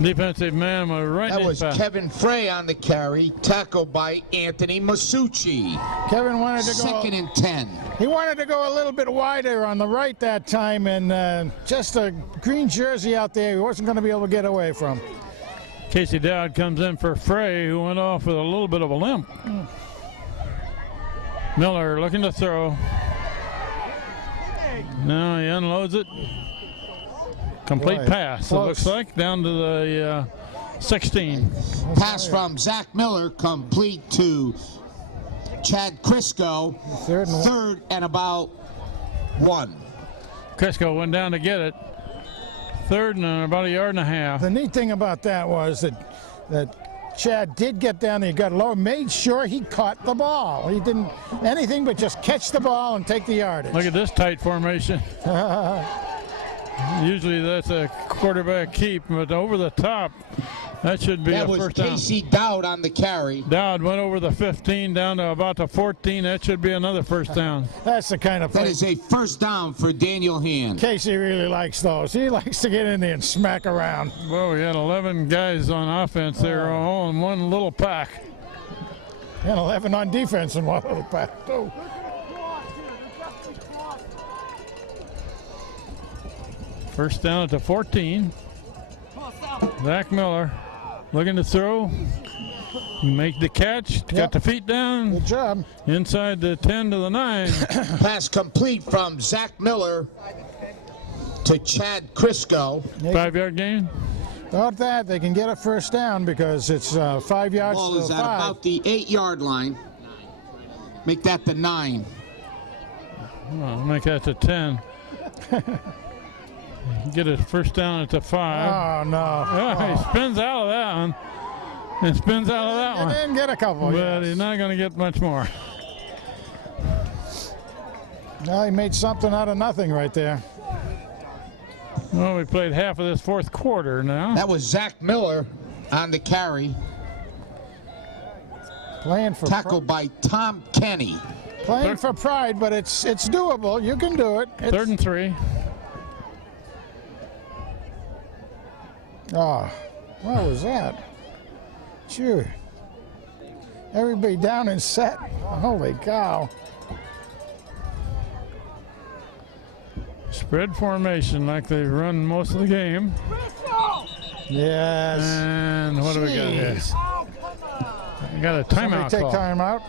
Defensive man was right That in was his path. Kevin Frey on the carry, tackled by Anthony Masucci. Kevin wanted to go. 2nd and 10. He wanted to go a little bit wider on the right that time, and just a green jersey out there, he wasn't going to be able to get away from. Casey Dowd comes in for Frey, who went off with a little bit of a limp. Miller looking to throw. Now he unloads it. Complete Boy, pass, close. it looks like, down to the 16. Pass from Zach Miller, complete to Chad Crisco. Third and about 1. Crisco went down to get it. Third and about a yard and a half. The neat thing about that was that Chad did get down there, he got low, made sure he caught the ball. He didn't anything but just catch the ball and take the yardage. Look at this tight formation. Usually that's a quarterback keep, but over the top, that should be That a was first down. Casey Dowd on the carry. Dowd went over the 15 down to about the 14. That should be another first down. That's the kind of That play is a first down for Daniel Hand. Casey really likes those. He likes to get in there and smack around. Well, we had 11 guys on offense there, all in one little pack. And 11 on defense in one little pack, too. First down at the 14. Zach Miller looking to throw. Make the catch. Yep. Got the feet down. Good job. Inside the 10 to the 9. Pass complete from Zach Miller to Chad Crisco. 5-yard gain. About that, they can get a first down because it's 5 yards Ball to is the at 5. about the 8-yard line. Make that the 9. Well, make that to 10. Get a first down at the 5. Oh, no. He spins out of that one. And spins out of that And one. then get a couple, But yes. he's not going to get much more. Well, he made something out of nothing right there. Well, we played half of this fourth quarter now. That was Zach Miller on the carry, Playing for tackled by Tom Kenny. playing for pride, but it's doable. You can do it. It's, 3rd and 3. Oh, what was that? Phew. Everybody down and set. Holy cow. Spread formation like they run most of the game. Yes. And what do we got here? Jeez. We got a Somebody timeout take call. timeout.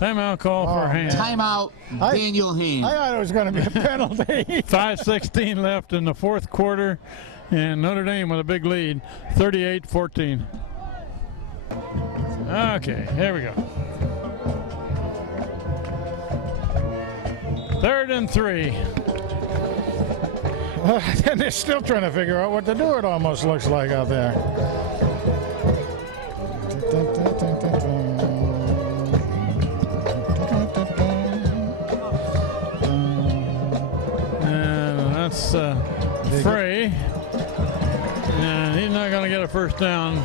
Timeout call for Oh, Hand. Timeout, Daniel I Hand. thought it was going to be a penalty. 5:16 left in the fourth quarter, and Notre Dame with a big lead, 38-14. Okay, here we go. 3rd and 3. And they're still trying to figure out what to do, it almost looks like out there. And that's Frey. And he's not going to get a first down.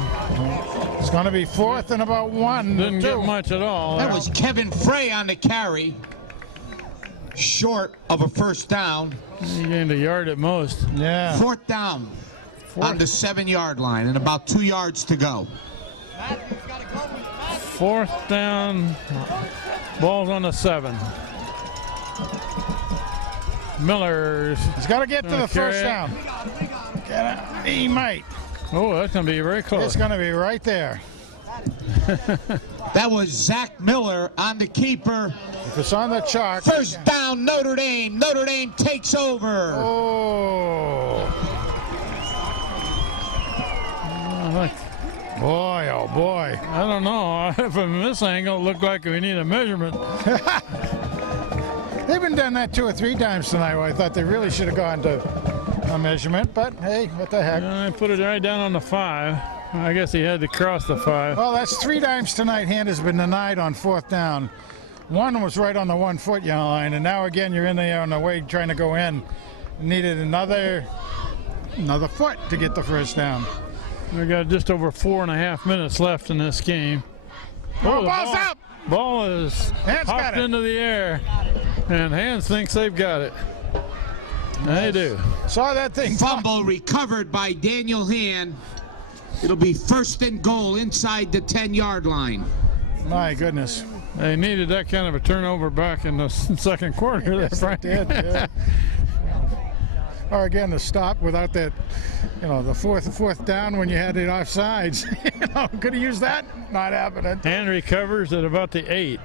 It's going to be 4th and about 1. Didn't get 2. much at all. That was Kevin Frey on the carry, short of a first down. He gained a yard at most. Yeah. 4th down on the 7-yard line and about 2 yards to go. 4th down, ball's on the 7. Miller's. He's got to get to the carry first it. down. He might. Oh, that's going to be very close. It's going to be right there. That was Zach Miller on the keeper. If it's on the chalk. First down, Notre Dame. Notre Dame takes over. Oh. Boy, oh boy. I don't know. From this angle, it looked like we need a measurement. They've been done that 2 or 3 times tonight where I thought they really should have gone to a measurement, but hey, what the heck. I put it right down on the 5. I guess he had to cross the 5. Well, that's 3 times tonight Hand has been denied on 4th down. One was right on the 1 foot yellow line, and now again you're in there on the way trying to go in. Needed another foot to get the first down. We got just over 4.5 minutes left in this game. Oh, ball's up! Ball is hopped into the air, and Hands thinks they've got it. They do. Saw that thing. Fumble recovered by Daniel Hand. It'll be 1st and goal inside the 10-yard line. My goodness. They needed that kind of a turnover back in the second quarter. Yes, Frank. they did. Yeah. Or again, the stop without that, the fourth down when you had it offsides. Could have used that. Not happening. Hand recovers at about the 8.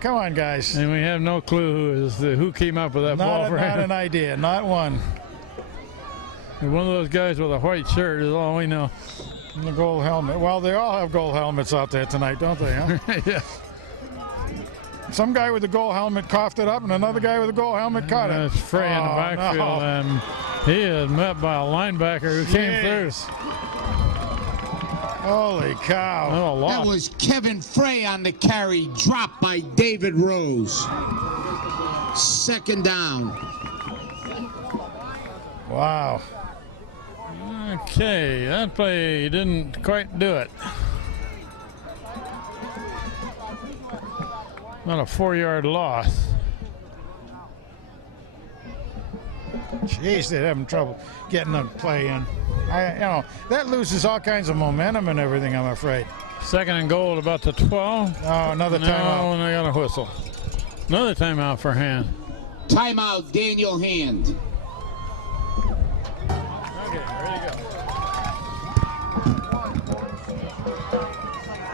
Come on, guys. And we have no clue who came up with that ball for Not him. an idea. Not one. One of those guys with a white shirt is all we know. And the gold helmet. Well, they all have gold helmets out there tonight, don't they? Huh? Yeah. Some guy with the gold helmet coughed it up, and another guy with the gold helmet caught it. That's Frey in the backfield, no. and he is met by a linebacker who came through. Holy cow. Oh, a That loss. was Kevin Frey on the carry, dropped by David Rose. 2nd down. Wow. Okay, that play didn't quite do it. Not a 4-yard loss. Jeez, they're having trouble getting the play in. That loses all kinds of momentum and everything, I'm afraid. 2nd and goal at about the 12. Oh, another No, timeout. and I got a whistle. Another timeout for Hand. Timeout, Daniel Hand. Okay, there you go.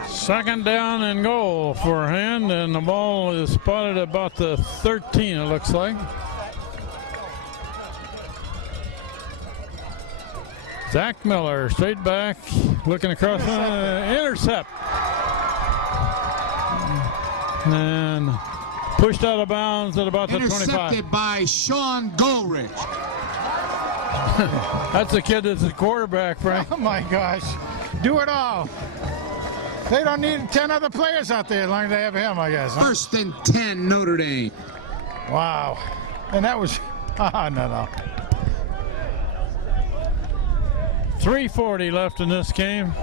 2nd down and goal for Hand, and the ball is spotted about the 13, it looks like. Zach Miller, straight back, looking across, intercept. And pushed out of bounds at about the 25. Intercepted by Sean Goldrich. That's the kid that's the quarterback, Frank. Oh, my gosh. Do it all. They don't need 10 other players out there as long as they have him, I guess. Huh? 1st and 10, Notre Dame. Wow. And that was, no. 3:40 left in this game.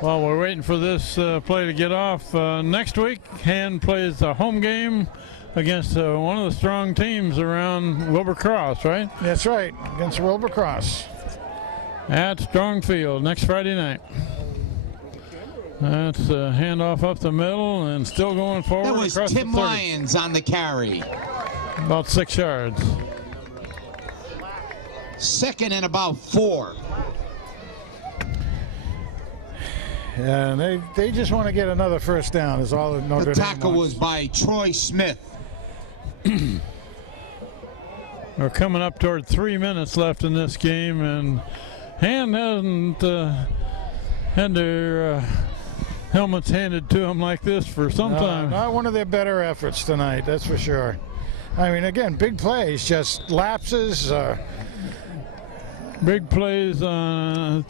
While we're waiting for this play to get off, next week, Hand plays a home game against one of the strong teams around Wilbur Cross, right? That's right, against Wilbur Cross. At Strong Field next Friday night. That's a handoff up the middle and still going forward. That was across Tim the 30. Lyons on the carry. About 6 yards. 2nd and about 4. And they just want to get another first down is all that Notre The Dame tackle wants. was by Troy Smith. We're coming up toward 3 minutes left in this game, and Hand hasn't had their helmets handed to them like this for some time. Not one of their better efforts tonight, that's for sure. I mean, again, big plays, just lapses. Big plays on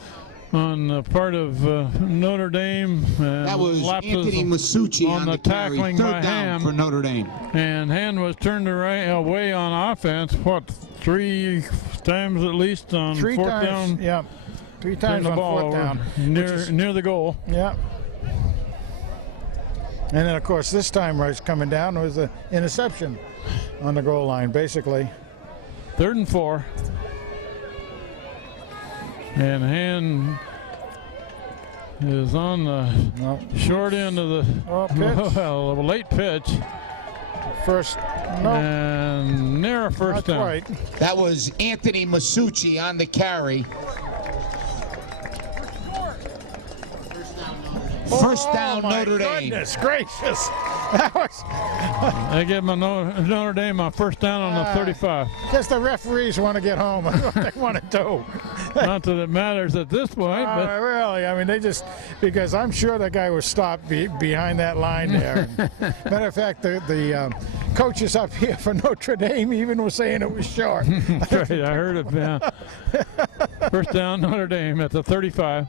the part of Notre Dame. That was lapses Anthony Masucci on the carry. tackling 3rd by down Ham. for Notre Dame. And Hand was turned away on offense, 3 times at least on 3 4th times, down. yeah. 3 times the on ball 4th over down. near the goal. Yeah. And then, of course, this time right coming down was an interception on the goal line, basically. 3rd and 4. And Hand is on the short end of the pitch. well, a late pitch. First, no, And near a first not down. quite. That was Anthony Masucci on the carry. First down, Notre Dame. Goodness gracious. That was They give Notre Dame a first down on the 35. just the referees want to get home. That's what they want to do. Not that it matters at this point, but Really, I mean, they just, because I'm sure that guy was stopped behind that line there. Matter of fact, the coaches up here for Notre Dame even were saying it was short. that's right, I heard it. Yeah. First down, Notre Dame at the 35.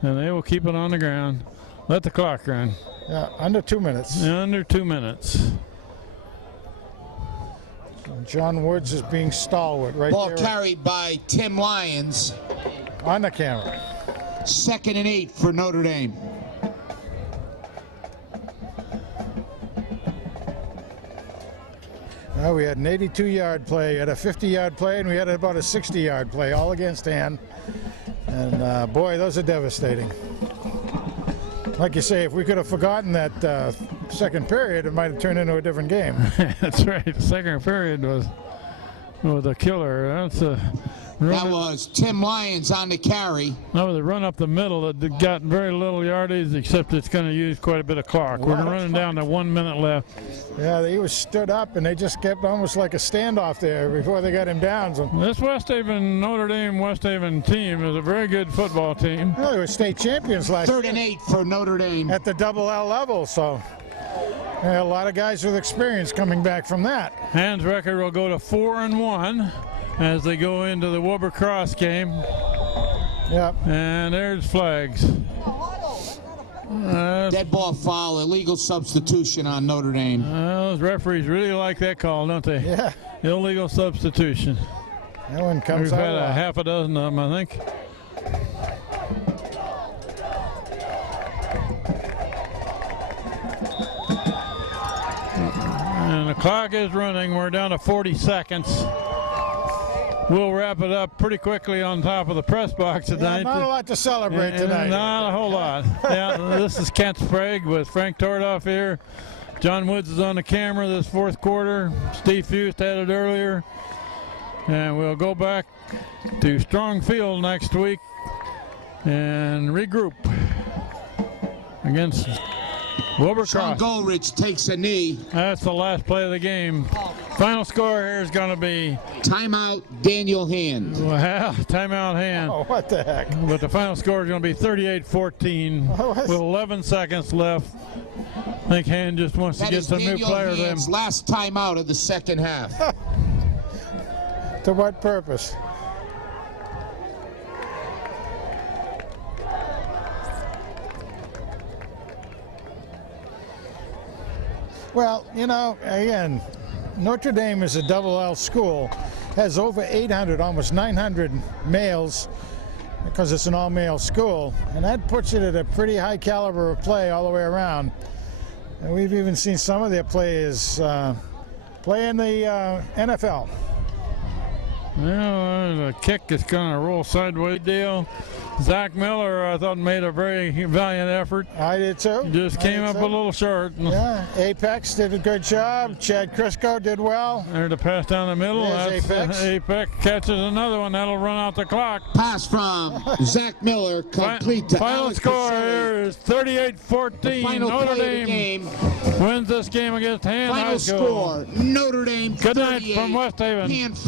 And they will keep it on the ground. Let the clock run. Yeah, under 2 minutes. Under 2 minutes. John Woods is being stalwart right Ball there carried by Tim Lyons. on the camera. 2nd and 8 for Notre Dame. Well, we had an 82-yard play, had a 50-yard play, and we had about a 60-yard play, all against hand. And boy, those are devastating. Like you say, if we could have forgotten that second period, it might have turned into a different game. That's right. The second period was a killer. That was Tim Lyons on the carry. That was a run up the middle that got very little yardage, except it's going to use quite a bit of clock. We're running down to 1 minute left. Yeah, he was stood up, and they just kept almost like a standoff there before they got him down. So, This Notre Dame West Haven team is a very good football team. well, they were state champions last 3rd year and 8 for Notre Dame. at the double L level. So, yeah, a lot of guys with experience coming back from that. Hand's record will go to 4-1 as they go into the Wilbur Cross game. Yep. And there's flags. Dead ball foul, illegal substitution on Notre Dame. Those referees really like that call, don't they? Yeah. Illegal substitution. That one comes We've out had a a lot. half a dozen of them, I think. And the clock is running. We're down to 40 seconds. We'll wrap it up pretty quickly on top of the press box tonight. Yeah, not a lot to celebrate tonight. Not a whole lot. Yeah, this is Kent Sprague with Frank Tordoff here. John Woods is on the camera this fourth quarter. Steve Fust had it earlier. And we'll go back to Strong Field next week and regroup against Wilbur Sean Cross. Goldrich takes a knee. That's the last play of the game. Final score here is going to be, Timeout, Daniel Hand. well, timeout Hand. Oh, what the heck? But the final score is going to be 38-14 with 11 seconds left. I think Hand just wants to That get is some new Daniel players in. Hand's last timeout of the second half. To what purpose? Well, you know, again, Notre Dame is a double L school, has over 800, almost 900 males, because it's an all-male school, and that puts it at a pretty high caliber of play all the way around. And we've even seen some of their players play in the NFL. Well, the kick is going to roll sideways deal. Zach Miller, I thought, made a very valiant effort. I did too. Just came up a little short. Yeah, Apex did a good job. Chad Crisco did well. There's the pass down the middle. There's Apex. Apex catches another one. That'll run out the clock. Pass from Zach Miller, complete to Final Alex score Casari. here is 38-14. Final Notre play of the Dame game. wins this game against Hand High Final School. score, Notre Dame Good night 38, from West Haven. Hand